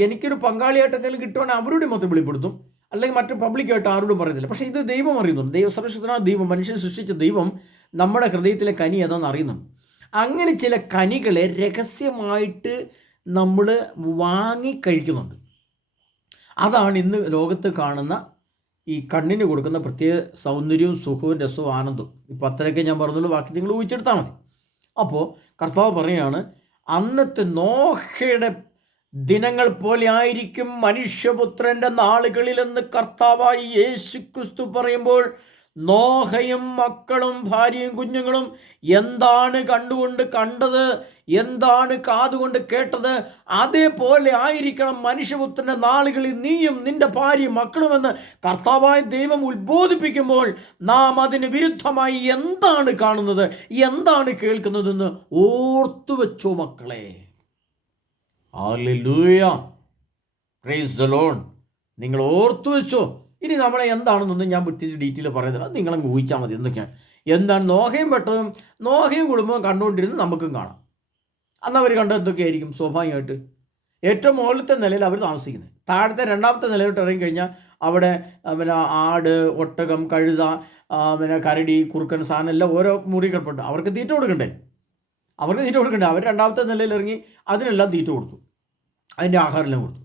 എനിക്കൊരു പങ്കാളിയായിട്ടെങ്കിലും കിട്ടുവാണെങ്കിൽ അവരോട് മാത്രം വെളിപ്പെടുത്തും, അല്ലെങ്കിൽ മറ്റു പബ്ലിക്കായിട്ട് ആരോടും പറയുന്നില്ല. പക്ഷേ ഇത് ദൈവം അറിയുന്നുണ്ട്. സർവശക്തനായ ദൈവം, മനുഷ്യനെ സൃഷ്ടിച്ച ദൈവം നമ്മുടെ ഹൃദയത്തിലെ കനി ഏതാണെന്ന് അറിയുന്നുണ്ട്. അങ്ങനെ ചില കനികളെ രഹസ്യമായിട്ട് നമ്മൾ വാങ്ങി കഴിക്കുന്നുണ്ട്. അതാണ് ഇന്ന് ലോകത്ത് കാണുന്ന ഈ കണ്ണിന് കൊടുക്കുന്ന പ്രത്യേക സൗന്ദര്യവും സുഖവും രസവും ആനന്ദവും. ഇപ്പോൾ അത്രയൊക്കെ ഞാൻ പറഞ്ഞുള്ളൂ, ബാക്കി നിങ്ങൾ ഊഹിച്ചെടുത്താൽ മതി. അപ്പോൾ കർത്താവ് പറയുകയാണ്, അന്നത്തെ നോഹയുടെ ദിനങ്ങൾ പോലെ ആയിരിക്കും മനുഷ്യപുത്രൻ്റെ നാളുകളിലെന്ന് കർത്താവായി യേശു ക്രിസ്തു പറയുമ്പോൾ നോഹയും മക്കളും ഭാര്യയും കുഞ്ഞുങ്ങളും എന്താണ് കണ്ടത്, എന്താണ് കാതുകൊണ്ട് കേട്ടത്, അതേപോലെ ആയിരിക്കണം മനുഷ്യപുത്രൻ്റെ നാളുകളിൽ നീയും നിന്റെ ഭാര്യയും മക്കളുമെന്ന് കർത്താവായ ദൈവം ഉത്ബോധിപ്പിക്കുമ്പോൾ നാം അതിന് വിരുദ്ധമായി എന്താണ് കാണുന്നത്, എന്താണ് കേൾക്കുന്നതെന്ന് ഓർത്തു വെച്ചോ മക്കളെ. Hallelujah, praise the Lord. നിങ്ങൾ ഓർത്തു വെച്ചോ. ഇനി നമ്മളെ എന്താണെന്നൊന്നും ഞാൻ പ്രത്യേകിച്ച് ഡീറ്റെയിൽ പറയുന്നില്ല, അത് നിങ്ങളങ്ങ് ഊഹിച്ചാൽ മതി എന്തൊക്കെയാണ്. എന്താണ് നോഹയും പെട്ടതും നോഹയും കുടുംബവും കണ്ടുകൊണ്ടിരുന്ന് നമുക്കും കാണാം. അന്ന് അവർ കണ്ടത് എന്തൊക്കെയായിരിക്കും? സ്വാഭാവികമായിട്ട് ഏറ്റവും മുകളിലത്തെ നിലയിൽ അവർ താമസിക്കുന്നത്. താഴത്തെ രണ്ടാമത്തെ നിലയിലോട്ട് ഇറങ്ങിക്കഴിഞ്ഞാൽ അവിടെ പിന്നെ ആട്, ഒട്ടകം, കഴുത, പിന്നെ കരടി, കുറുക്കൻ സാധനം എല്ലാം ഓരോ മുറി കിടപ്പുണ്ട്. അവർക്ക് തീറ്റ കൊടുക്കണ്ടേ? അവർ രണ്ടാമത്തെ നിലയിൽ ഇറങ്ങി അതിനെല്ലാം തീറ്റ കൊടുത്തു, അതിൻ്റെ ആഹാരമെല്ലാം കൊടുത്തു.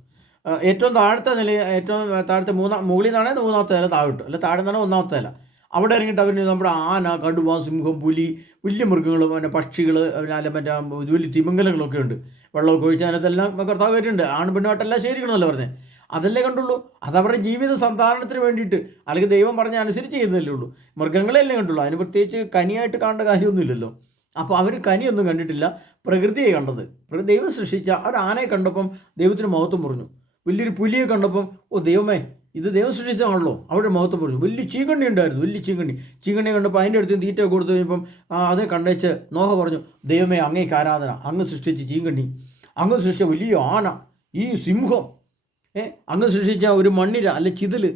ഏറ്റവും താഴത്തെ മുകളിൽ നിന്നാണ് മൂന്നാമത്തെ നില താഴോട്ട്, അല്ല താഴെ നിന്നാണ് ഒന്നാമത്തെ നില. അവിടെ ഇറങ്ങിയിട്ട് അവർ നമ്മുടെ ആന, കടുവ, സിംഹം, പുലി, വലിയ മൃഗങ്ങളും പിന്നെ പക്ഷികൾ, പിന്നെ മറ്റേ വലിയ തിമിംഗലങ്ങളൊക്കെ ഉണ്ട്. വെള്ളമൊക്കെ ഒഴിച്ച് അതിനകത്തെല്ലാം കർത്താവ് കേട്ടിട്ടുണ്ട്. ആണ് പെണ്ണുമായിട്ടെല്ലാം ശരിക്കണമെന്നല്ലേ പറഞ്ഞത്? അതല്ലേ കണ്ടുള്ളൂ. അതവരുടെ ജീവിത സന്ധാരണത്തിന് വേണ്ടിയിട്ട്, അല്ലെങ്കിൽ ദൈവം പറഞ്ഞ അനുസരിച്ച് ചെയ്തതല്ലേ ഉള്ളൂ. മൃഗങ്ങളെല്ലാം കണ്ടുള്ളൂ. അതിന് പ്രത്യേകിച്ച് കനിയായിട്ട് കാണേണ്ട കാര്യമൊന്നുമില്ലല്ലോ. അപ്പോൾ അവർ കനിയൊന്നും കണ്ടിട്ടില്ല, പ്രകൃതിയെ കണ്ടത്. ദൈവം സൃഷ്ടിച്ച ഒരു ആനയെ കണ്ടപ്പം ദൈവത്തിന് മഹത്വം പറഞ്ഞു. വലിയൊരു പുലിയെ കണ്ടപ്പം ദൈവമേ ഇത് ദൈവം സൃഷ്ടിച്ചതാണല്ലോ, അവരുടെ മഹത്വം പറഞ്ഞു. വലിയ ചീങ്കണ്ണി ഉണ്ടായിരുന്നു, വലിയ ചീങ്കണ്ണി കണ്ടപ്പോൾ അതിൻ്റെ അടുത്ത് തീറ്റ കൊടുത്തു കഴിഞ്ഞപ്പം അതേ കണ്ടേച്ച് നോഹ പറഞ്ഞു, ദൈവമേ അങ്ങേക്ക് ആരാധന, അങ്ങ് സൃഷ്ടിച്ച ചീങ്കണ്ണി, അങ്ങ് സൃഷ്ടിച്ച വലിയ ആന, ഈ സിംഹം, അങ്ങ് സൃഷ്ടിച്ച ഒരു മണ്ണിര അല്ലെ ചിതല്,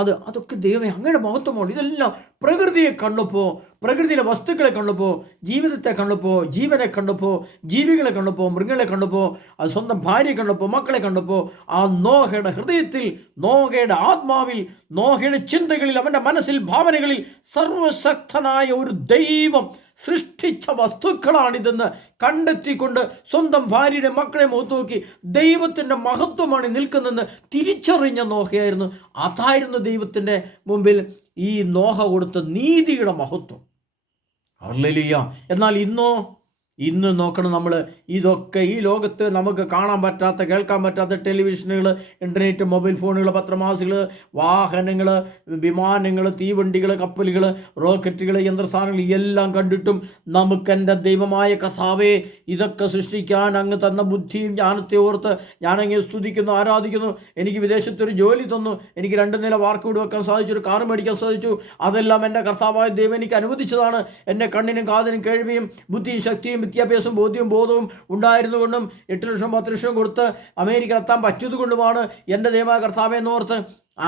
അതൊക്കെ ദൈവമേ അങ്ങയുടെ മഹത്വമാണ്. ഇതെല്ലാം പ്രകൃതിയെ കണ്ടപ്പോൾ, പ്രകൃതിയിലെ വസ്തുക്കളെ കണ്ടപ്പോൾ, ജീവിതത്തെ കണ്ടപ്പോൾ, ജീവനെ കണ്ടപ്പോൾ, ജീവികളെ കണ്ടപ്പോൾ, മൃഗങ്ങളെ കണ്ടപ്പോൾ, അത് സ്വന്തം ഭാര്യയെ കണ്ടപ്പോൾ, മക്കളെ കണ്ടപ്പോൾ, ആ നോഹയുടെ ഹൃദയത്തിൽ, നോഹയുടെ ആത്മാവിൽ, നോഹയുടെ ചിന്തകളിൽ, അവൻ്റെ മനസ്സിൽ, ഭാവനകളിൽ സർവശക്തനായ ഒരു ദൈവം സൃഷ്ടിച്ച വസ്തുക്കളാണിതെന്ന് കണ്ടെത്തിക്കൊണ്ട് സ്വന്തം ഭാര്യയുടെ മക്കളെ മുഖത്ത് നോക്കി ദൈവത്തിൻ്റെ മഹത്വമാണ് നിൽക്കുന്നതെന്ന് തിരിച്ചറിഞ്ഞ നോഹയായിരുന്നു. അതായിരുന്നു ദൈവത്തിൻ്റെ മുമ്പിൽ ഈ നോഹ കൊടുത്ത നീതിയുടെ മഹത്വം. ഹല്ലേലൂയ. എന്നാൽ ഇന്ന് നോക്കണം നമ്മൾ, ഇതൊക്കെ ഈ ലോകത്ത് നമുക്ക് കാണാൻ പറ്റാത്ത, കേൾക്കാൻ പറ്റാത്ത ടെലിവിഷനുകൾ, ഇൻ്റർനെറ്റ്, മൊബൈൽ ഫോണുകൾ, പത്രമാസികൾ, വാഹനങ്ങൾ, വിമാനങ്ങൾ, തീവണ്ടികൾ, കപ്പലുകൾ, റോക്കറ്റുകൾ, യന്ത്രസാധനങ്ങൾ എല്ലാം കണ്ടിട്ടും നമുക്കെൻ്റെ ദൈവമായ കർത്താവേ ഇതൊക്കെ സൃഷ്ടിക്കാൻ അങ്ങ് തന്ന ബുദ്ധിയും ജ്ഞാനത്തെ ഓർത്ത് ഞാനങ്ങ് സ്തുതിക്കുന്നു, ആരാധിക്കുന്നു. എനിക്ക് വിദേശത്തൊരു ജോലി തന്നു, എനിക്ക് 2 നില വാർക്ക് വീട് വെക്കാൻ സാധിച്ചു, ഒരു കാറ് മേടിക്കാൻ സാധിച്ചു. അതെല്ലാം എൻ്റെ കർത്താവായ ദൈവം എനിക്ക് അനുവദിച്ചതാണ്. എൻ്റെ കണ്ണിനും കാതിനും കേൾവിയും ബുദ്ധിയും ശക്തിയും വിദ്യാഭ്യാസവും ബോധവും ഉണ്ടായിരുന്നുകൊണ്ടും 8 ലക്ഷം 10 ലക്ഷം കൊടുത്ത് അമേരിക്ക എത്താൻ പറ്റിയതുകൊണ്ടുമാണ് എൻ്റെ ദൈവമായ കർത്താവെ എന്നോർത്ത്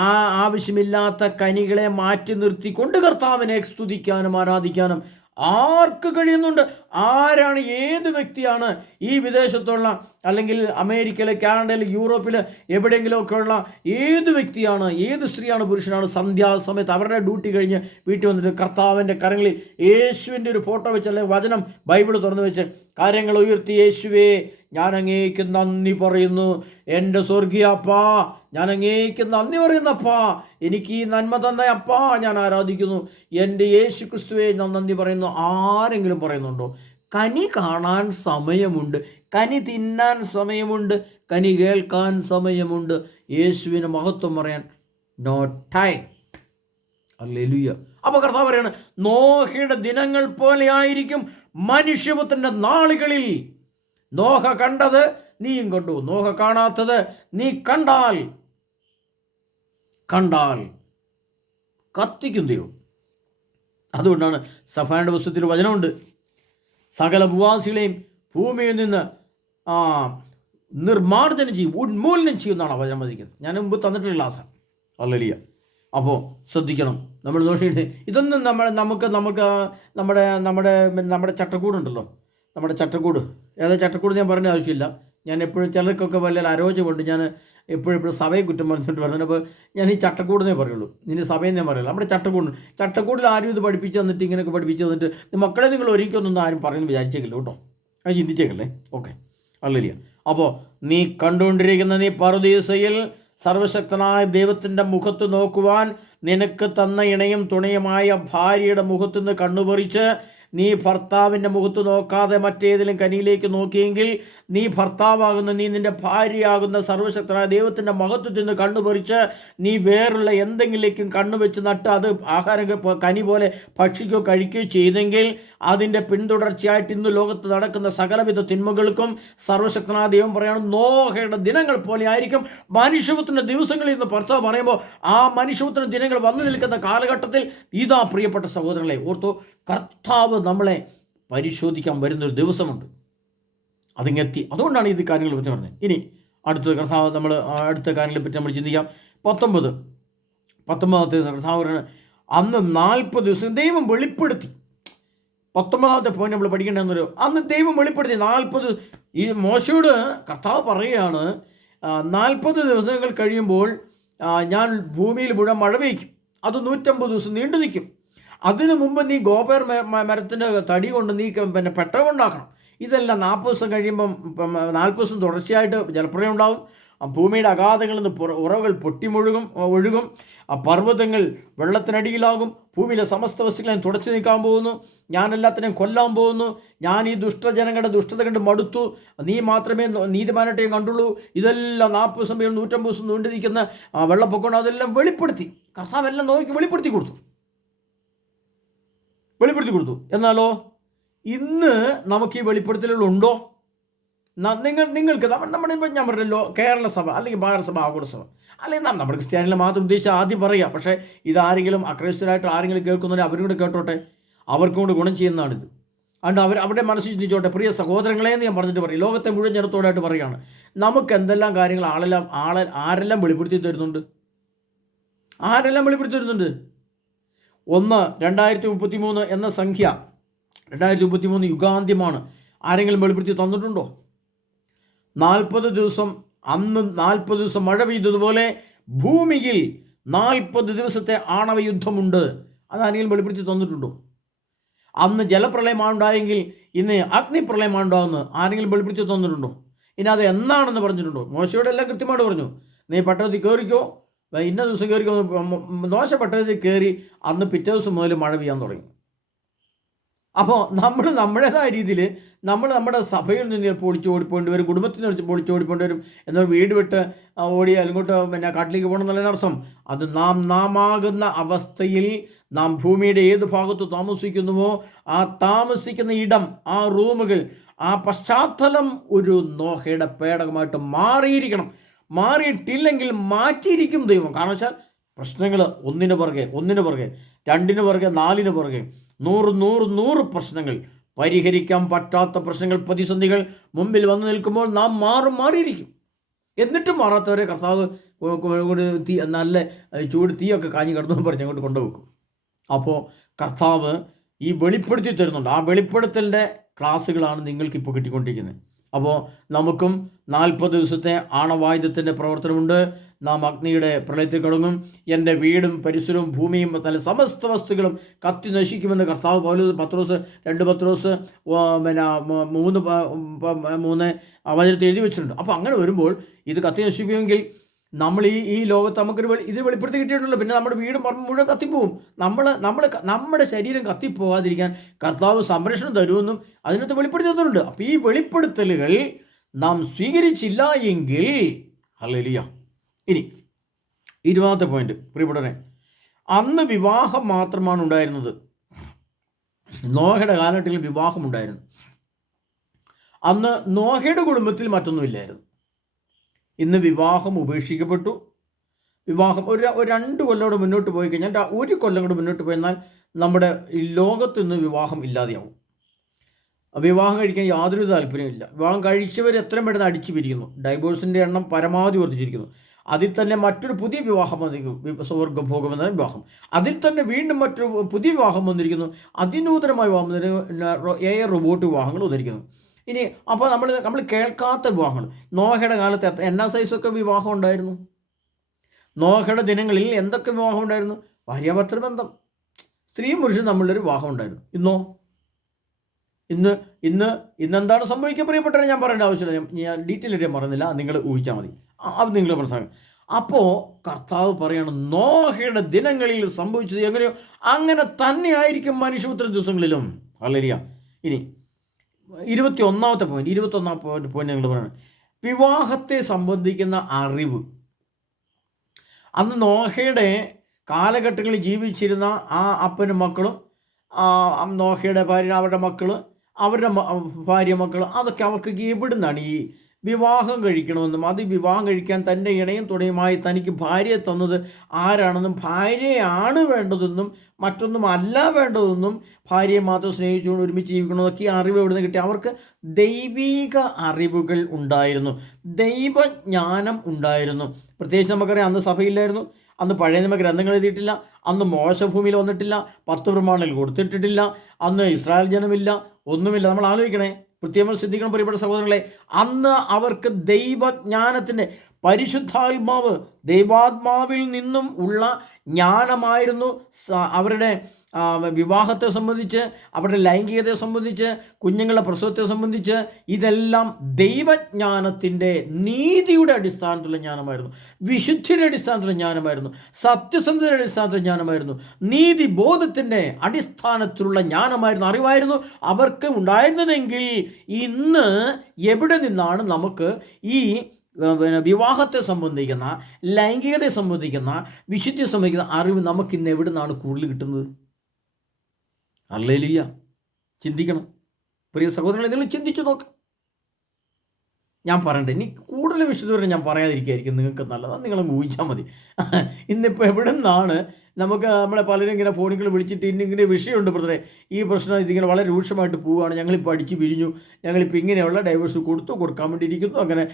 ആ ആവശ്യമില്ലാത്ത കനികളെ മാറ്റി നിർത്തിക്കൊണ്ട് കർത്താവിനെ സ്തുതിക്കാനും ആരാധിക്കാനും ആർക്ക് കഴിയുന്നുണ്ട്? ആരാണ്, ഏത് വ്യക്തിയാണ് ഈ വിദേശത്തുള്ള, അല്ലെങ്കിൽ അമേരിക്കയിൽ, കാനഡയിൽ, യൂറോപ്പിൽ എവിടെയെങ്കിലുമൊക്കെ ഉള്ള ഏത് വ്യക്തിയാണ്, ഏത് സ്ത്രീയാണ്, പുരുഷനാണ് സന്ധ്യാസമയത്ത് അവരുടെ ഡ്യൂട്ടി കഴിഞ്ഞ് വീട്ടിൽ വന്നിട്ട് കർത്താവിൻ്റെ കരങ്ങളിൽ യേശുവിൻ്റെ ഒരു ഫോട്ടോ വെച്ച്, അല്ലെങ്കിൽ വചനം ബൈബിൾ തുറന്നു വെച്ച് കാര്യങ്ങൾ ഉയർത്തി, യേശുവേ ഞാൻ അങ്ങേക്ക് നന്ദി പറയുന്നു, എൻ്റെ സ്വർഗീയ അപ്പാ ഞാൻ അങ്ങേക്ക് നന്ദി പറയുന്നപ്പാ, എനിക്ക് ഈ നന്മ തന്ന അപ്പാ ഞാൻ ആരാധിക്കുന്നു, എൻ്റെ യേശു ക്രിസ്തുവേ ഞാൻ നന്ദി പറയുന്നു. ആരെങ്കിലും പറയുന്നുണ്ടോ? കനി കാണാൻ സമയമുണ്ട്, കനി തിന്നാൻ സമയമുണ്ട്, കനി കേൾക്കാൻ സമയമുണ്ട്. യേശുവിന് മഹത്വം പറയാൻ നോ ടൈം. ഹല്ലേലൂയ. അപ്പോൾ കർത്താവ് പറയാണ്, നോഹയുടെ ദിനങ്ങൾ പോലെ ആയിരിക്കും മനുഷ്യപുത്രൻ്റെ നാളുകളിൽ. നോഹ കണ്ടത് നീയും കണ്ടു, നോഹ കാണാത്തത് നീ കണ്ടാൽ കത്തിക്കും ദൈവം. അതുകൊണ്ടാണ് സഫായുടെ പുസ്തകത്തിൽ വചനമുണ്ട്, സകല ഭൂവാസികളെയും ഭൂമിയിൽ നിന്ന് നിർമ്മാർജ്ജനം ചെയ്യും, ഉന്മൂലനം ചെയ്യുമെന്നാണ് വചനം വധിക്കുന്നത്. ഞാൻ മുമ്പ് തന്നിട്ടുള്ള ക്ലാസ്സാണ്. ഹല്ലേലൂയ. അപ്പോൾ ശ്രദ്ധിക്കണം. നമ്മൾ നോക്കിയിട്ട് ഇതൊന്നും നമുക്ക് നമ്മുടെ ചട്ടക്കൂടുണ്ടല്ലോ, നമ്മുടെ ചട്ടക്കൂട്, ഏതാ ചട്ടക്കൂട് ഞാൻ പറഞ്ഞ ആവശ്യമില്ല. ഞാൻ എപ്പോഴും ചിലർക്കൊക്കെ വലിയ അരോചമുണ്ട്, ഞാൻ എപ്പോഴും സഭയെ കുറ്റം പറഞ്ഞിട്ട് പറഞ്ഞപ്പോൾ ഞാൻ ഈ ചട്ടക്കൂടെന്നേ പറയുള്ളൂ, ഇനി സഭയെന്നേ പറയുള്ളൂ. നമ്മുടെ ചട്ടക്കൂടിൽ ആരും ഇത് പഠിപ്പിച്ച് തന്നിട്ട് ഇങ്ങനെയൊക്കെ പഠിപ്പിച്ച് തന്നിട്ട് മക്കളെ നിങ്ങൾ ഒരിക്കലൊന്നും ആരും പറയുന്നു വിചാരിച്ചേക്കില്ല കേട്ടോ, അത് ചിന്തിച്ചേക്കല്ലേ. ഓക്കെ, അല്ലല്ല. അപ്പോൾ നീ കണ്ടുകൊണ്ടിരിക്കുന്ന നീ പറുദീസയിൽ സർവശക്തനായ ദൈവത്തിൻ്റെ മുഖത്ത് നോക്കുവാൻ നിനക്ക് തന്ന ഇണയും തുണയുമായ ഭാര്യയുടെ മുഖത്തുനിന്ന് കണ്ണുപറിച്ച് നീ ഭർത്താവിൻ്റെ മുഖത്ത് നോക്കാതെ മറ്റേതിലും കനിയിലേക്ക് നോക്കിയെങ്കിൽ നീ ഭർത്താവാകുന്ന, നീ നിൻ്റെ ഭാര്യയാകുന്ന സർവശക്തനായ ദൈവത്തിൻ്റെ മഹത്വത്തിൽ നിന്ന് കണ്ണുപറിച്ച് നീ വേറുള്ള എന്തെങ്കിലേക്കും കണ്ണുവെച്ച് നട്ട് അത് ആഹാരം കനി പോലെ ഭക്ഷിക്കുകയോ കഴിക്കുകയോ ചെയ്തെങ്കിൽ അതിൻ്റെ പിന്തുടർച്ചയായിട്ട് ഇന്ന് ലോകത്ത് നടക്കുന്ന സകലവിധ തിന്മകൾക്കും സർവശക്തനായ ദൈവം പറയാണ്, നോഹയുടെ ദിനങ്ങൾ പോലെ ആയിരിക്കും മനുഷ്യപുത്രൻ്റെ ദിവസങ്ങളിൽ നിന്ന് ഭർത്താവ് പറയുമ്പോൾ ആ മനുഷ്യപുത്രൻ്റെ ദിനങ്ങൾ വന്നു നിൽക്കുന്ന കാലഘട്ടത്തിൽ ഇതാ പ്രിയപ്പെട്ട സഹോദരങ്ങളെ ഓർത്തോ, കർത്താവ് നമ്മളെ പരിശോധിക്കാൻ വരുന്നൊരു ദിവസമുണ്ട്. അതിങ്ങെത്തി. അതുകൊണ്ടാണ് ഇത് കാര്യങ്ങളെ പറ്റി പറഞ്ഞത്. ഇനി അടുത്ത കർത്താവ് നമ്മൾ അടുത്ത കാര്യങ്ങളെ പറ്റി നമ്മൾ ചിന്തിക്കാം. 19 കർത്താവ് അന്ന് 40 ദിവസം ദൈവം വെളിപ്പെടുത്തി. 19 പോയിന്റ് നമ്മൾ പഠിക്കേണ്ടതെന്നൊരു, അന്ന് ദൈവം വെളിപ്പെടുത്തി 40. ഈ മോശയോട് കർത്താവ് പറയുകയാണ്, 40 ദിവസങ്ങൾ കഴിയുമ്പോൾ ഞാൻ ഭൂമിയിൽ മുഴുവൻ മഴ പെയ്ക്കും, അത് 150 ദിവസം നീണ്ടു നിൽക്കും. അതിനു മുമ്പ് നീ ഗോപേർ മരത്തിൻ്റെ തടി കൊണ്ട് നീ പിന്നെ പെട്ടകമുണ്ടാക്കണം. ഇതെല്ലാം 40 ദിവസം കഴിയുമ്പം 40 ദിവസം തുടർച്ചയായിട്ട് ജലപ്രളയം ഉണ്ടാകും. ഭൂമിയുടെ അഗാധങ്ങളിൽ നിന്ന് ഉറവുകൾ ഒഴുകും. പർവ്വതങ്ങൾ വെള്ളത്തിനടിയിലാകും. ഭൂമിയിലെ സമസ്ത വസ്തുക്കളെ തുടച്ചു നീക്കാൻ പോകുന്നു. ഞാൻ എല്ലാത്തിനെയും കൊല്ലാൻ പോകുന്നു. ഞാൻ ഈ ദുഷ്ടജനങ്ങളുടെ ദുഷ്ടത കണ്ട് മടുത്തു. നീ മാത്രമേ നീതിമാനായിട്ടേ കണ്ടുള്ളൂ. ഇതെല്ലാം 40 ദിവസം 150 ദിവസം നീണ്ടു നിൽക്കുന്ന വെള്ളപ്പൊക്കം അതെല്ലാം വെളിപ്പെടുത്തി. കർത്താവ് എല്ലാം നോക്കി വെളിപ്പെടുത്തി കൊടുത്തു. എന്നാലോ ഇന്ന് നമുക്ക് ഈ വെളിപ്പെടുത്തലുകളുണ്ടോ? നിങ്ങൾക്ക് നമ്മുടെ ഇപ്പം ഞാൻ പറഞ്ഞല്ലോ, കേരള സഭ അല്ലെങ്കിൽ ഭാരതസഭ ആഗോള സഭ അല്ലെങ്കിൽ നമ്മുടെ ക്രിസ്ത്യാനികളെ മാത്രം ഉദ്ദേശിച്ച് ആദ്യം പറയാം. പക്ഷേ ഇതാരെങ്കിലും അക്രൈസ്തരായിട്ട് ആരെങ്കിലും കേൾക്കുന്നവരെ അവരും കൂടെ കേട്ടോട്ടെ, അവർക്കും കൂടെ ഗുണം ചെയ്യുന്നതാണിത്. അതുകൊണ്ട് അവരുടെ മനസ്സിൽ ചിന്തിച്ചോട്ടെ. പ്രിയ സഹോദരങ്ങളെ എന്ന് ഞാൻ പറഞ്ഞിട്ട് പറയും, ലോകത്തെ മുഴുവൻ ജനത്തോടായിട്ട് പറയുകയാണ്, നമുക്ക് എന്തെല്ലാം കാര്യങ്ങൾ ആരെല്ലാം വെളിപ്പെടുത്തി തരുന്നുണ്ട്. ഒന്ന് 2033 എന്ന സംഖ്യ, 2033 യുഗാന്ത്യമാണ്. ആരെങ്കിലും വെളിപ്പെടുത്തി തന്നിട്ടുണ്ടോ? 40 ദിവസം, അന്ന് 40 ദിവസം മഴ പെയ്തതുപോലെ ഭൂമിയിൽ 40 ദിവസത്തെ ആണവ യുദ്ധമുണ്ട്. അതാരെങ്കിലും വെളിപ്പെടുത്തി തന്നിട്ടുണ്ടോ? അന്ന് ജലപ്രളയമാണ് ഉണ്ടായെങ്കിൽ ഇന്ന് അഗ്നിപ്രളയമാണ് ഉണ്ടാകുന്നത്. ആരെങ്കിലും വെളിപ്പെടുത്തി തന്നിട്ടുണ്ടോ? ഇനി അത് എന്നാണെന്ന് പറഞ്ഞിട്ടുണ്ടോ? മോശയോടെ എല്ലാം കൃത്യമായിട്ട് പറഞ്ഞു, നീ പട്ടണത്തിൽ കയറിക്കോ, ഇന്ന ദിവസം കയറിക്കോ. മോശ പട്ടണത്തിൽ കയറി അന്ന് പിറ്റേ ദിവസം മുതൽ മഴ പെയ്യാൻ തുടങ്ങി. അപ്പോൾ നമ്മൾ നമ്മുടേതായ രീതിയിൽ നമ്മുടെ സഭയിൽ നിന്ന് ചിലപ്പോൾ ഓടിപ്പോണ്ടി വരും, കുടുംബത്തിൽ നിന്ന് ഓടിപ്പോണ്ടി വരും. എന്നാൽ വീട് വിട്ട് ഓടി അങ്ങോട്ട് പിന്നെ കാട്ടിലേക്ക് പോകണം എന്നുള്ള അർത്ഥം. അത് നാം ആകുന്ന അവസ്ഥയിൽ നാം ഭൂമിയുടെ ഏത് ഭാഗത്ത് താമസിക്കുന്നുവോ ആ താമസിക്കുന്ന ഇടം, ആ റൂമുകൾ, ആ പശ്ചാത്തലം ഒരു നോഹയുടെ പേടകമായിട്ട് മാറിയിരിക്കണം. മാറിയിട്ടില്ലെങ്കിൽ മാറ്റിയിരിക്കും ദൈവം. കാരണം വെച്ചാൽ പ്രശ്നങ്ങൾ ഒന്നിന് പുറകെ 2 പുറകെ 4 പുറകെ 100 പ്രശ്നങ്ങൾ, പരിഹരിക്കാൻ പറ്റാത്ത പ്രശ്നങ്ങൾ, പ്രതിസന്ധികൾ മുമ്പിൽ വന്നു നിൽക്കുമ്പോൾ നാം മാറിയിരിക്കും. എന്നിട്ടും മാറാത്തവരെ കർത്താവ് നല്ല ചൂട് തീയൊക്കെ കാഞ്ഞ് കിടന്നു പറഞ്ഞ് അങ്ങോട്ട് കൊണ്ടുവെക്കും. അപ്പോൾ കർത്താവ് ഈ വെളിപ്പെടുത്തി തരുന്നുണ്ട്. ആ വെളിപ്പെടുത്തലിൻ്റെ ക്ലാസ്സുകളാണ് നിങ്ങൾക്കിപ്പോൾ കിട്ടിക്കൊണ്ടിരിക്കുന്നത്. അപ്പോൾ നമുക്കും 40 ദിവസത്തെ ആണവായുധത്തിൻ്റെ പ്രവർത്തനമുണ്ട്. നാം അഗ്നിയുടെ പ്രളയത്തിൽ തുടങ്ങും. എൻ്റെ വീടും പരിസരവും ഭൂമിയും നല്ല സമസ്ത വസ്തുക്കളും കത്തി നശിക്കുമെന്ന് കർത്താവ് പൗലോസ് 2 പത്രോസ് 3 വചനത്തിൽ എഴുതി വെച്ചിട്ടുണ്ട്. അപ്പോൾ അങ്ങനെ വരുമ്പോൾ ഇത് കത്തി നശിക്കുമെങ്കിൽ നമ്മൾ ഈ ലോകത്ത് നമുക്കൊരു ഇത് വെളിപ്പെടുത്തി കിട്ടിയിട്ടുള്ളൂ. പിന്നെ നമ്മുടെ വീടും പറമ്പ് മുഴുവൻ കത്തിപ്പോവും. നമ്മുടെ ശരീരം കത്തിപ്പോകാതിരിക്കാൻ കർത്താവ് സംരക്ഷണം തരുമെന്നും അതിനകത്ത് വെളിപ്പെടുത്തി തന്നിട്ടുണ്ട്. അപ്പോൾ ഈ വെളിപ്പെടുത്തലുകൾ നാം സ്വീകരിച്ചില്ല എങ്കിൽ ഹല്ലേലൂയ. ഇനി 20ാമത്തെ പോയിന്റ്, പ്രിയപ്പെട്ടവരെ, അന്ന് വിവാഹം മാത്രമാണ് ഉണ്ടായിരുന്നത്. നോഹയുടെ കാലഘട്ടത്തിൽ വിവാഹമുണ്ടായിരുന്നു. അന്ന് നോഹയുടെ കുടുംബത്തിൽ മറ്റൊന്നുമില്ലായിരുന്നു. ഇന്ന് വിവാഹം ഉപേക്ഷിക്കപ്പെട്ടു. വിവാഹം ഒരു 2 കൊല്ലോടെ മുന്നോട്ട് പോയി കഴിഞ്ഞാൽ 1 കൊല്ലം കൂടെ മുന്നോട്ട് പോയെന്നാൽ നമ്മുടെ ഈ ലോകത്ത് നിന്ന് വിവാഹം ഇല്ലാതെയാവും. വിവാഹം കഴിക്കാൻ യാതൊരു താല്പര്യമില്ല. വിവാഹം കഴിച്ചവർ എത്രയും പെട്ടെന്ന് അടിച്ചു പിരിക്കുന്നു. ഡൈവോഴ്സിൻ്റെ എണ്ണം പരമാവധി വർദ്ധിച്ചിരിക്കുന്നു. അതിൽ തന്നെ മറ്റൊരു പുതിയ വിവാഹം വന്നിരിക്കുന്നു, സ്വർഗ്ഗഭോഗം എന്ന വിവാഹം. അതിൽ തന്നെ വീണ്ടും മറ്റൊരു പുതിയ വിവാഹം വന്നിരിക്കുന്നു, അതിനൂതനമായ വിവാഹം, AI റോബോട്ട് വിവാഹങ്ങൾ വന്നിരിക്കുന്നു. ഇനി അപ്പോൾ നമ്മൾ കേൾക്കാത്ത വിവാഹങ്ങൾ. നോഹയുടെ കാലത്ത് എന്നാ സൈസൊക്കെ വിവാഹം ഉണ്ടായിരുന്നു? നോഹയുടെ ദിനങ്ങളിൽ എന്തൊക്കെ വിവാഹം ഉണ്ടായിരുന്നു? ഭാര്യാഭർത്തൃ ബന്ധം, സ്ത്രീയും പുരുഷനും തമ്മിലൊരു വിവാഹം ഉണ്ടായിരുന്നു. ഇന്നെന്താണ് സംഭവിക്കുക പ്രിയപ്പെട്ടവരെ? ഞാൻ പറയേണ്ട ആവശ്യമില്ല, ഞാൻ ഡീറ്റെയിൽ ആയിട്ട് പറയുന്നില്ല, നിങ്ങൾ ഊഹിച്ചാൽ മതി. അത് നിങ്ങൾ മനസ്സിലാക്കണം. അപ്പോൾ കർത്താവ് പറയണം, നോഹയുടെ ദിനങ്ങളിൽ സംഭവിച്ചത് എങ്ങനെയോ അങ്ങനെ തന്നെ ആയിരിക്കും മനുഷ്യപുത്ര ദിവസങ്ങളിലും. ഹല്ലേലൂയ. ഇനി 21ാമത്തെ പോയിന്റ് നിങ്ങൾ പറയുന്നത് വിവാഹത്തെ സംബന്ധിക്കുന്ന അറിവ്. അന്ന് നോഹയുടെ കാലഘട്ടങ്ങളിൽ ജീവിച്ചിരുന്ന ആ അപ്പനും മക്കളും നോഹയുടെ ഭാര്യ, അവരുടെ മക്കൾ, അവരുടെ ഭാര്യ മക്കൾ, അതൊക്കെ അവർക്ക് എവിടുന്നാണ് ഈ വിവാഹം കഴിക്കണമെന്നും അത് വിവാഹം കഴിക്കാൻ തൻ്റെ ഇണയും തുണയുമായി തനിക്ക് ഭാര്യയെ തന്നത് ആരാണെന്നും ഭാര്യയാണ് വേണ്ടതെന്നും മറ്റൊന്നും അല്ല വേണ്ടതെന്നും ഭാര്യയെ മാത്രം സ്നേഹിച്ചുകൊണ്ട് ഒരുമിച്ച് ജീവിക്കണമെന്നൊക്കെ ഈ അറിവ് എവിടെ നിന്ന് കിട്ടി? അവർക്ക് ദൈവിക അറിവുകൾ ഉണ്ടായിരുന്നു, ദൈവജ്ഞാനം ഉണ്ടായിരുന്നു. പ്രത്യേകിച്ച് നമുക്കറിയാം, അന്ന് സഭയില്ലായിരുന്നു, അന്ന് പഴയ നിയമ ഗ്രന്ഥങ്ങൾ എഴുതിയിട്ടില്ല, അന്ന് മോശഭൂമിയിൽ വന്നിട്ടില്ല, 10 പ്രമാണങ്ങൾ കൊടുത്തിട്ടില്ല, അന്ന് ഇസ്രായേൽ ജനമില്ല, ഒന്നുമില്ല. നമ്മൾ ആലോചിക്കണേ, പ്രത്യേകം ശ്രദ്ധിക്കണം പ്രിയപ്പെട്ട സഹോദരങ്ങളെ. അന്ന് അവർക്ക് ദൈവജ്ഞാനത്തിൻ്റെ പരിശുദ്ധാത്മാവ്, ദൈവാത്മാവിൽ നിന്നും ഉള്ള ജ്ഞാനമായിരുന്നു അവരുടെ വിവാഹത്തെ സംബന്ധിച്ച്, അവരുടെ ലൈംഗികതയെ സംബന്ധിച്ച്, കുഞ്ഞുങ്ങളുടെ പ്രസവത്തെ സംബന്ധിച്ച്. ഇതെല്ലാം ദൈവജ്ഞാനത്തിൻ്റെ, നീതിയുടെ അടിസ്ഥാനത്തിലുള്ള ജ്ഞാനമായിരുന്നു, വിശുദ്ധിയുടെ അടിസ്ഥാനത്തിലുള്ള ജ്ഞാനമായിരുന്നു, സത്യസന്ധതയുടെ അടിസ്ഥാനത്തിലുള്ള ജ്ഞാനമായിരുന്നു, നീതിബോധത്തിൻ്റെ അടിസ്ഥാനത്തിലുള്ള ജ്ഞാനമായിരുന്നു, അറിവായിരുന്നു അവർക്ക് ഉണ്ടായിരുന്നതെങ്കിൽ ഇന്ന് എവിടെ നിന്നാണ് നമുക്ക് ഈ വിവാഹത്തെ സംബന്ധിക്കുന്ന, ലൈംഗികതയെ സംബന്ധിക്കുന്ന, വിശുദ്ധിയെ സംബന്ധിക്കുന്ന അറിവ് നമുക്കിന്ന് എവിടെ നിന്നാണ് കൂടുതൽ കിട്ടുന്നത്? ഹല്ലേലൂയ. ചിന്തിക്കണം പ്രിയ സഹോദരങ്ങളെ, നിങ്ങൾ ചിന്തിച്ചു നോക്ക്. ഞാൻ പറയണ്ടേ, ഇനി കൂടുതൽ വിശദീകരണം ഞാൻ പറയാതിരിക്കുകയായിരിക്കും നിങ്ങൾക്ക് നല്ലതാണ്, നിങ്ങളങ്ങ് ഊഹിച്ചാൽ മതി. ഇന്നിപ്പോൾ എവിടെ നിന്നാണ് നമുക്ക് നമ്മളെ പലരും ഇങ്ങനെ ഫോണിൽ വിളിച്ചിട്ട് ഇന്നിങ്ങനെ വിഷയമുണ്ട് ബ്രദറെ, ഈ പ്രശ്നം ഇതിങ്ങനെ വളരെ രൂക്ഷമായിട്ട് പോവുകയാണ്, ഞങ്ങളിപ്പോൾ അടിച്ച് പിരിഞ്ഞു, ഞങ്ങളിപ്പോൾ ഇങ്ങനെയുള്ള ഡൈവേഴ്സ് കൊടുക്കാൻ വേണ്ടി ഇരിക്കുന്നു, അങ്ങനെ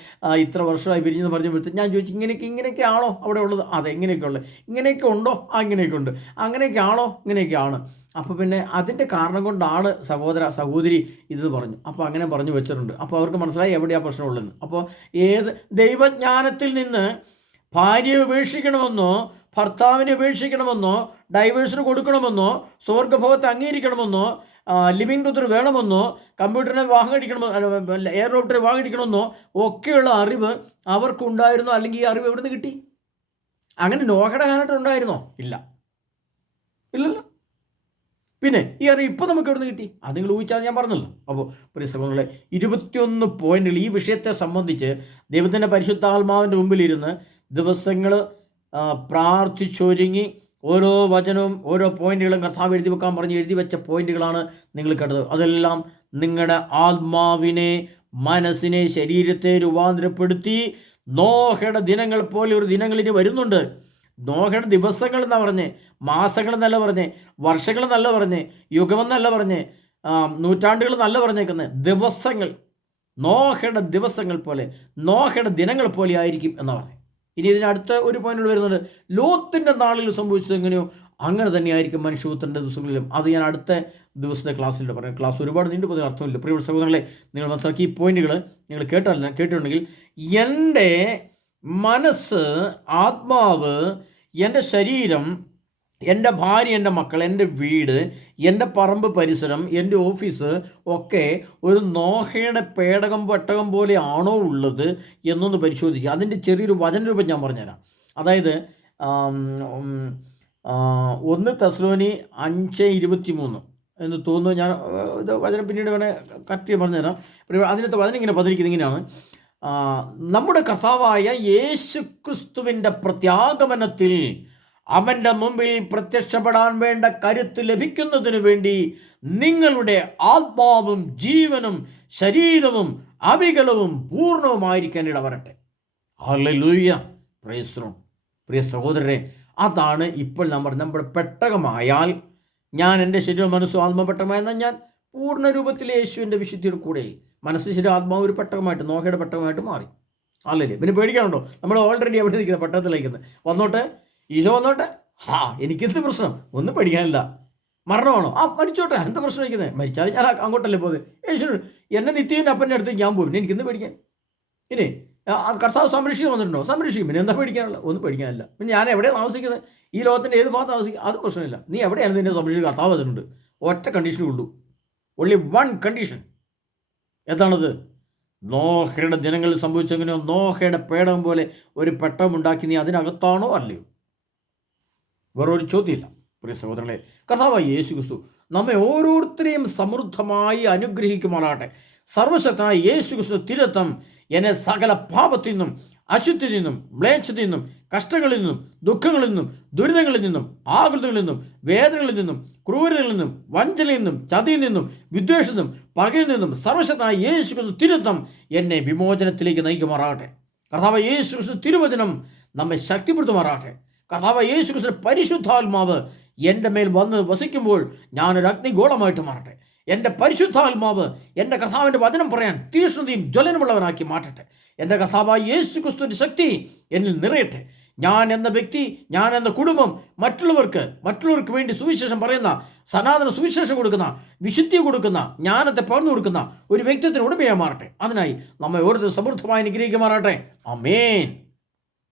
ഇത്ര വർഷമായി പിരിഞ്ഞെന്ന് പറഞ്ഞപ്പോഴത്തേക്ക് ഞാൻ ചോദിച്ചു, ഇങ്ങനെയൊക്കെ ആണോ അവിടെ ഉള്ളത്? അതെ, ഇങ്ങനെയൊക്കെ ഉള്ളത്, ഇങ്ങനെയൊക്കെ ഉണ്ടോ? ഇങ്ങനെയൊക്കെ ഉണ്ട്. അങ്ങനെയൊക്കെ ആണോ? ഇങ്ങനെയൊക്കെയാണ്. അപ്പോൾ പിന്നെ അതിൻ്റെ കാരണം കൊണ്ടാണ് സഹോദരി ഇതെന്ന് പറഞ്ഞു. അപ്പോൾ അങ്ങനെ പറഞ്ഞു വെച്ചിട്ടുണ്ട്. അപ്പോൾ അവർക്ക് മനസ്സിലായി എവിടെയാണ് പ്രശ്നമുള്ളതെന്ന്. അപ്പോൾ ഏത് ദൈവജ്ഞാനത്തിൽ നിന്ന് ഭാര്യയെ ഉപേക്ഷിക്കണമെന്നോ, ഭർത്താവിനെ ഉപേക്ഷിക്കണമെന്നോ, ഡൈവേഴ്സിന് കൊടുക്കണമെന്നോ, സ്വർഗ്ഗഭവത്തെ അംഗീകരിക്കണമെന്നോ, ലിവിങ് ടുത്തർ വേണമെന്നോ, കമ്പ്യൂട്ടറിനെ വിവാഹം കഴിക്കണമെന്നോ, എയർ റോബോട്ടിനെ വിവാഹം കഴിക്കണമെന്നോ ഒക്കെയുള്ള അറിവ് അവർക്കുണ്ടായിരുന്നോ? അല്ലെങ്കിൽ ഈ അറിവ് എവിടെ നിന്ന് കിട്ടി? അങ്ങനെ നോഹയുടെ കാലഘട്ടം ഉണ്ടായിരുന്നോ? ഇല്ലല്ലോ. പിന്നെ ഈ അറിവ് ഇപ്പോൾ നമുക്ക് എവിടെ നിന്ന് കിട്ടി? അത് നിങ്ങൾ ഊഹിച്ചാൽ ഞാൻ പറഞ്ഞല്ലോ. അപ്പോൾ പ്രിയ സഹോദരങ്ങളെ, 21 പോയിന്റുകൾ ഈ വിഷയത്തെ സംബന്ധിച്ച് ദൈവത്തിൻ്റെ പരിശുദ്ധാത്മാവിൻ്റെ മുമ്പിലിരുന്ന് ദിവസങ്ങൾ പ്രാർത്ഥിച്ചൊരുങ്ങി ഓരോ വചനവും ഓരോ പോയിന്റുകളും കർത്താവ് എഴുതി വെക്കാൻ എഴുതി വെച്ച പോയിന്റുകളാണ് നിങ്ങൾ കേട്ടത്. അതെല്ലാം നിങ്ങളുടെ ആത്മാവിനെ, മനസ്സിനെ, ശരീരത്തെ രൂപാന്തരപ്പെടുത്തി നോഹയുടെ ദിനങ്ങൾ പോലെ ഒരു ദിനങ്ങൾ ഇനി വരുന്നുണ്ട്. നോഹയുടെ ദിവസങ്ങൾ എന്നാ പറഞ്ഞേ, മാസങ്ങൾ എന്നല്ല പറഞ്ഞേ, വർഷങ്ങൾ എന്നല്ല പറഞ്ഞേ, യുഗമെന്നല്ല പറഞ്ഞേ, നൂറ്റാണ്ടുകൾ എന്നല്ല പറഞ്ഞേക്കുന്നത്, ദിവസങ്ങൾ. നോഹയുടെ ദിവസങ്ങൾ പോലെ, നോഹയുടെ ദിനങ്ങൾ പോലെ ആയിരിക്കും എന്നാ പറഞ്ഞത്. ഇനി ഇതിനടുത്ത ഒരു പോയിന്റ് വരുന്നുണ്ട്, ലോത്തിൻ്റെ നാളിൽ സംഭവിച്ചത് എങ്ങനെയോ അങ്ങനെ തന്നെയായിരിക്കും മനുഷ്യപുത്രൻ്റെ ദിവസങ്ങളിലും. അത് ഞാൻ അടുത്ത ദിവസത്തെ ക്ലാസ്സിൽ പറയാം. ക്ലാസ് ഒരുപാട് നീണ്ടു പോകുന്ന അർത്ഥമില്ല. പ്രിയപ്പെട്ട സഹോദരങ്ങളെ, നിങ്ങൾ മനസ്സിലാക്കി ഈ പോയിന്റുകൾ നിങ്ങൾ കേട്ടിട്ടുണ്ടെങ്കിൽ എൻ്റെ മനസ്സ്, ആത്മാവ്, എൻ്റെ ശരീരം, എൻ്റെ ഭാര്യ, എൻ്റെ മക്കൾ, എൻ്റെ വീട്, എൻ്റെ പറമ്പ് പരിസരം, എൻ്റെ ഓഫീസ് ഒക്കെ ഒരു നോഹയുടെ പെട്ടകം പോലെയാണോ ഉള്ളത് എന്നൊന്ന് പരിശോധിക്കുക. അതിൻ്റെ ചെറിയൊരു വചനരൂപം ഞാൻ പറഞ്ഞുതരാം. അതായത് 1 തെസ്സലോനി 5:23 എന്ന് തോന്നുന്നു. ഞാൻ ഇത് വചനം പിന്നീട് വേണേൽ കറക്റ്റ് പറഞ്ഞുതരാം. അതിനകത്ത് വചനം ഇങ്ങനെ പതിരിക്കുന്നത് ഇങ്ങനെയാണ്: നമ്മുടെ കർത്താവായ യേശു ക്രിസ്തുവിൻ്റെ പ്രത്യാഗമനത്തിൽ അവൻ്റെ മുമ്പിൽ പ്രത്യക്ഷപ്പെടാൻ വേണ്ട കരുത്ത് ലഭിക്കുന്നതിനു വേണ്ടി നിങ്ങളുടെ ആത്മാവും ജീവനും ശരീരവും അവികളവും പൂർണ്ണവുമായിരിക്കാൻ ഇടവരട്ടെ. ഹല്ലേലൂയ. Praise the lord. പ്രിയ സഹോദരരെ, അതാണ് ഇപ്പോൾ നമ്മുടെ പെട്ടകമായാൽ, ഞാൻ എൻ്റെ ശരീരവും മനസ്സും ആത്മപെട്ടകമായെന്നാൽ ഞാൻ പൂർണ്ണ രൂപത്തിൽ യേശുവിൻ്റെ വിശുദ്ധിയുടെ കൂടെ മനസ്സ്, ശരീരം, ആത്മാവ് ഒരു പെട്ടകമായിട്ട്, നോഹയുടെ പെട്ടകമായിട്ട് മാറി. അല്ലേ? പിന്നെ പേടിക്കാനുണ്ടോ? നമ്മൾ ഓൾറെഡി എവിടെ നിൽക്കുന്നത്? പെട്ടകത്തിലേക്കുന്നത്. വന്നോട്ടെ, ഈശോ വന്നോട്ടെ. എനിക്കെന്ത് പ്രശ്നം? ഒന്നും പേടിക്കാനില്ല. മരണമാണോ? മരിച്ചോട്ടെ, എന്താ പ്രശ്നം ഇരിക്കുന്നത്? മരിച്ചാലും ഞാൻ അങ്ങോട്ടല്ലേ പോകുന്നത്? യേശു എന്നെ നിത്യവിൻ്റെ അപ്പൻ്റെ അടുത്തേക്ക് ഞാൻ പോകും. എനിക്കെന്ത് പേടിക്കാൻ? ഇനി കർത്താവ് സംരക്ഷിക്കാൻ വന്നിട്ടുണ്ടോ? സംരക്ഷിക്കും. പിന്നെ എന്താ പേടിക്കാനുള്ള? ഒന്നും പേടിക്കാനില്ല. പിന്നെ ഞാൻ എവിടെയാണ് താമസിക്കുന്നത്? ഈ ലോകത്തിൻ്റെ ഏത് ഭാഗത്ത് താമസിക്കുക? അത് പ്രശ്നമില്ല. നീ എവിടെയാണ് നിന്നെ സംരക്ഷിക്കുക? കർത്താവ് വന്നിട്ടുണ്ട്. ഒറ്റ കണ്ടീഷനേ ഉള്ളൂ. Only one condition. എന്താണത്? നോഹയുടെ ദിനങ്ങളിൽ സംഭവിച്ചെങ്ങനെയോ നോഹയുടെ പേടകം പോലെ ഒരു പെട്ടകം ഉണ്ടാക്കി നീ അതിനകത്താണോ അല്ലയോ? വേറൊരു ചോദ്യമില്ല. പ്രിയ സഹോദരങ്ങളെ, കർത്താവായ യേശു ക്രിസ്തു നമ്മെ ഓരോരുത്തരെയും സമൃദ്ധമായി അനുഗ്രഹിക്കുമാറാകട്ടെ. സർവശക്തനായ യേശു ക്രിസ്തു തിരുരക്തം എന്നെ സകല പാപത്തിൽ നിന്നും, അശുദ്ധിയിൽ നിന്നും, മ്ലേച്ഛതയിൽ നിന്നും, കഷ്ടങ്ങളിൽ നിന്നും, ദുഃഖങ്ങളിൽ നിന്നും, ദുരിതങ്ങളിൽ നിന്നും, ആകുലതകളിൽ നിന്നും, വേദനകളിൽ നിന്നും, ക്രൂരതയിൽ നിന്നും, വഞ്ചനയിൽ നിന്നും, ചതിയിൽ നിന്നും, വിദ്വേഷത്തിൽ നിന്നും, പകയിൽ നിന്നും സർവശക്തനായ യേശു ക്രിസ്തു തിരുരക്തം എന്നെ വിമോചനത്തിലേക്ക് നയിക്കുമാറാകട്ടെ. കർത്താവ് യേശു ക്രിസ്തു തിരുവചനം നമ്മെ ശക്തിപ്പെടുത്തുമാറാകട്ടെ. കർത്താവ് യേശു ക്രിസ്തു പരിശുദ്ധാത്മാവ് എൻ്റെ മേൽ വന്ന് വസിക്കുമ്പോൾ ഞാനൊരു അഗ്നിഗോളമായിട്ട് മാറട്ടെ. എൻ്റെ പരിശുദ്ധാത്മാവ് എൻ്റെ കർത്താവിൻ്റെ വചനം പറയാൻ തീക്ഷ്ണതയും ജ്വലനമുള്ളവനാക്കി മാറ്റട്ടെ. എൻ്റെ കർത്താവായ യേശു ക്രിസ്തുവിൻ്റെ ശക്തി എന്നിൽ നിറയട്ടെ. ഞാൻ എന്ന വ്യക്തി, ഞാൻ എന്ന കുടുംബം മറ്റുള്ളവർക്ക് വേണ്ടി സുവിശേഷം പറയുന്ന, സനാതന സുവിശേഷം കൊടുക്കുന്ന, വിശുദ്ധി കൊടുക്കുന്ന, ജ്ഞാനത്തെ പകർന്നു കൊടുക്കുന്ന ഒരു വ്യക്തിത്വത്തിന് ഉടമയായി മാറട്ടെ. അതിനായി നമ്മെ ഓരോരുത്തരും സമൃദ്ധമായി അനുഗ്രഹിക്കുമാറാകട്ടെ. ആമേൻ.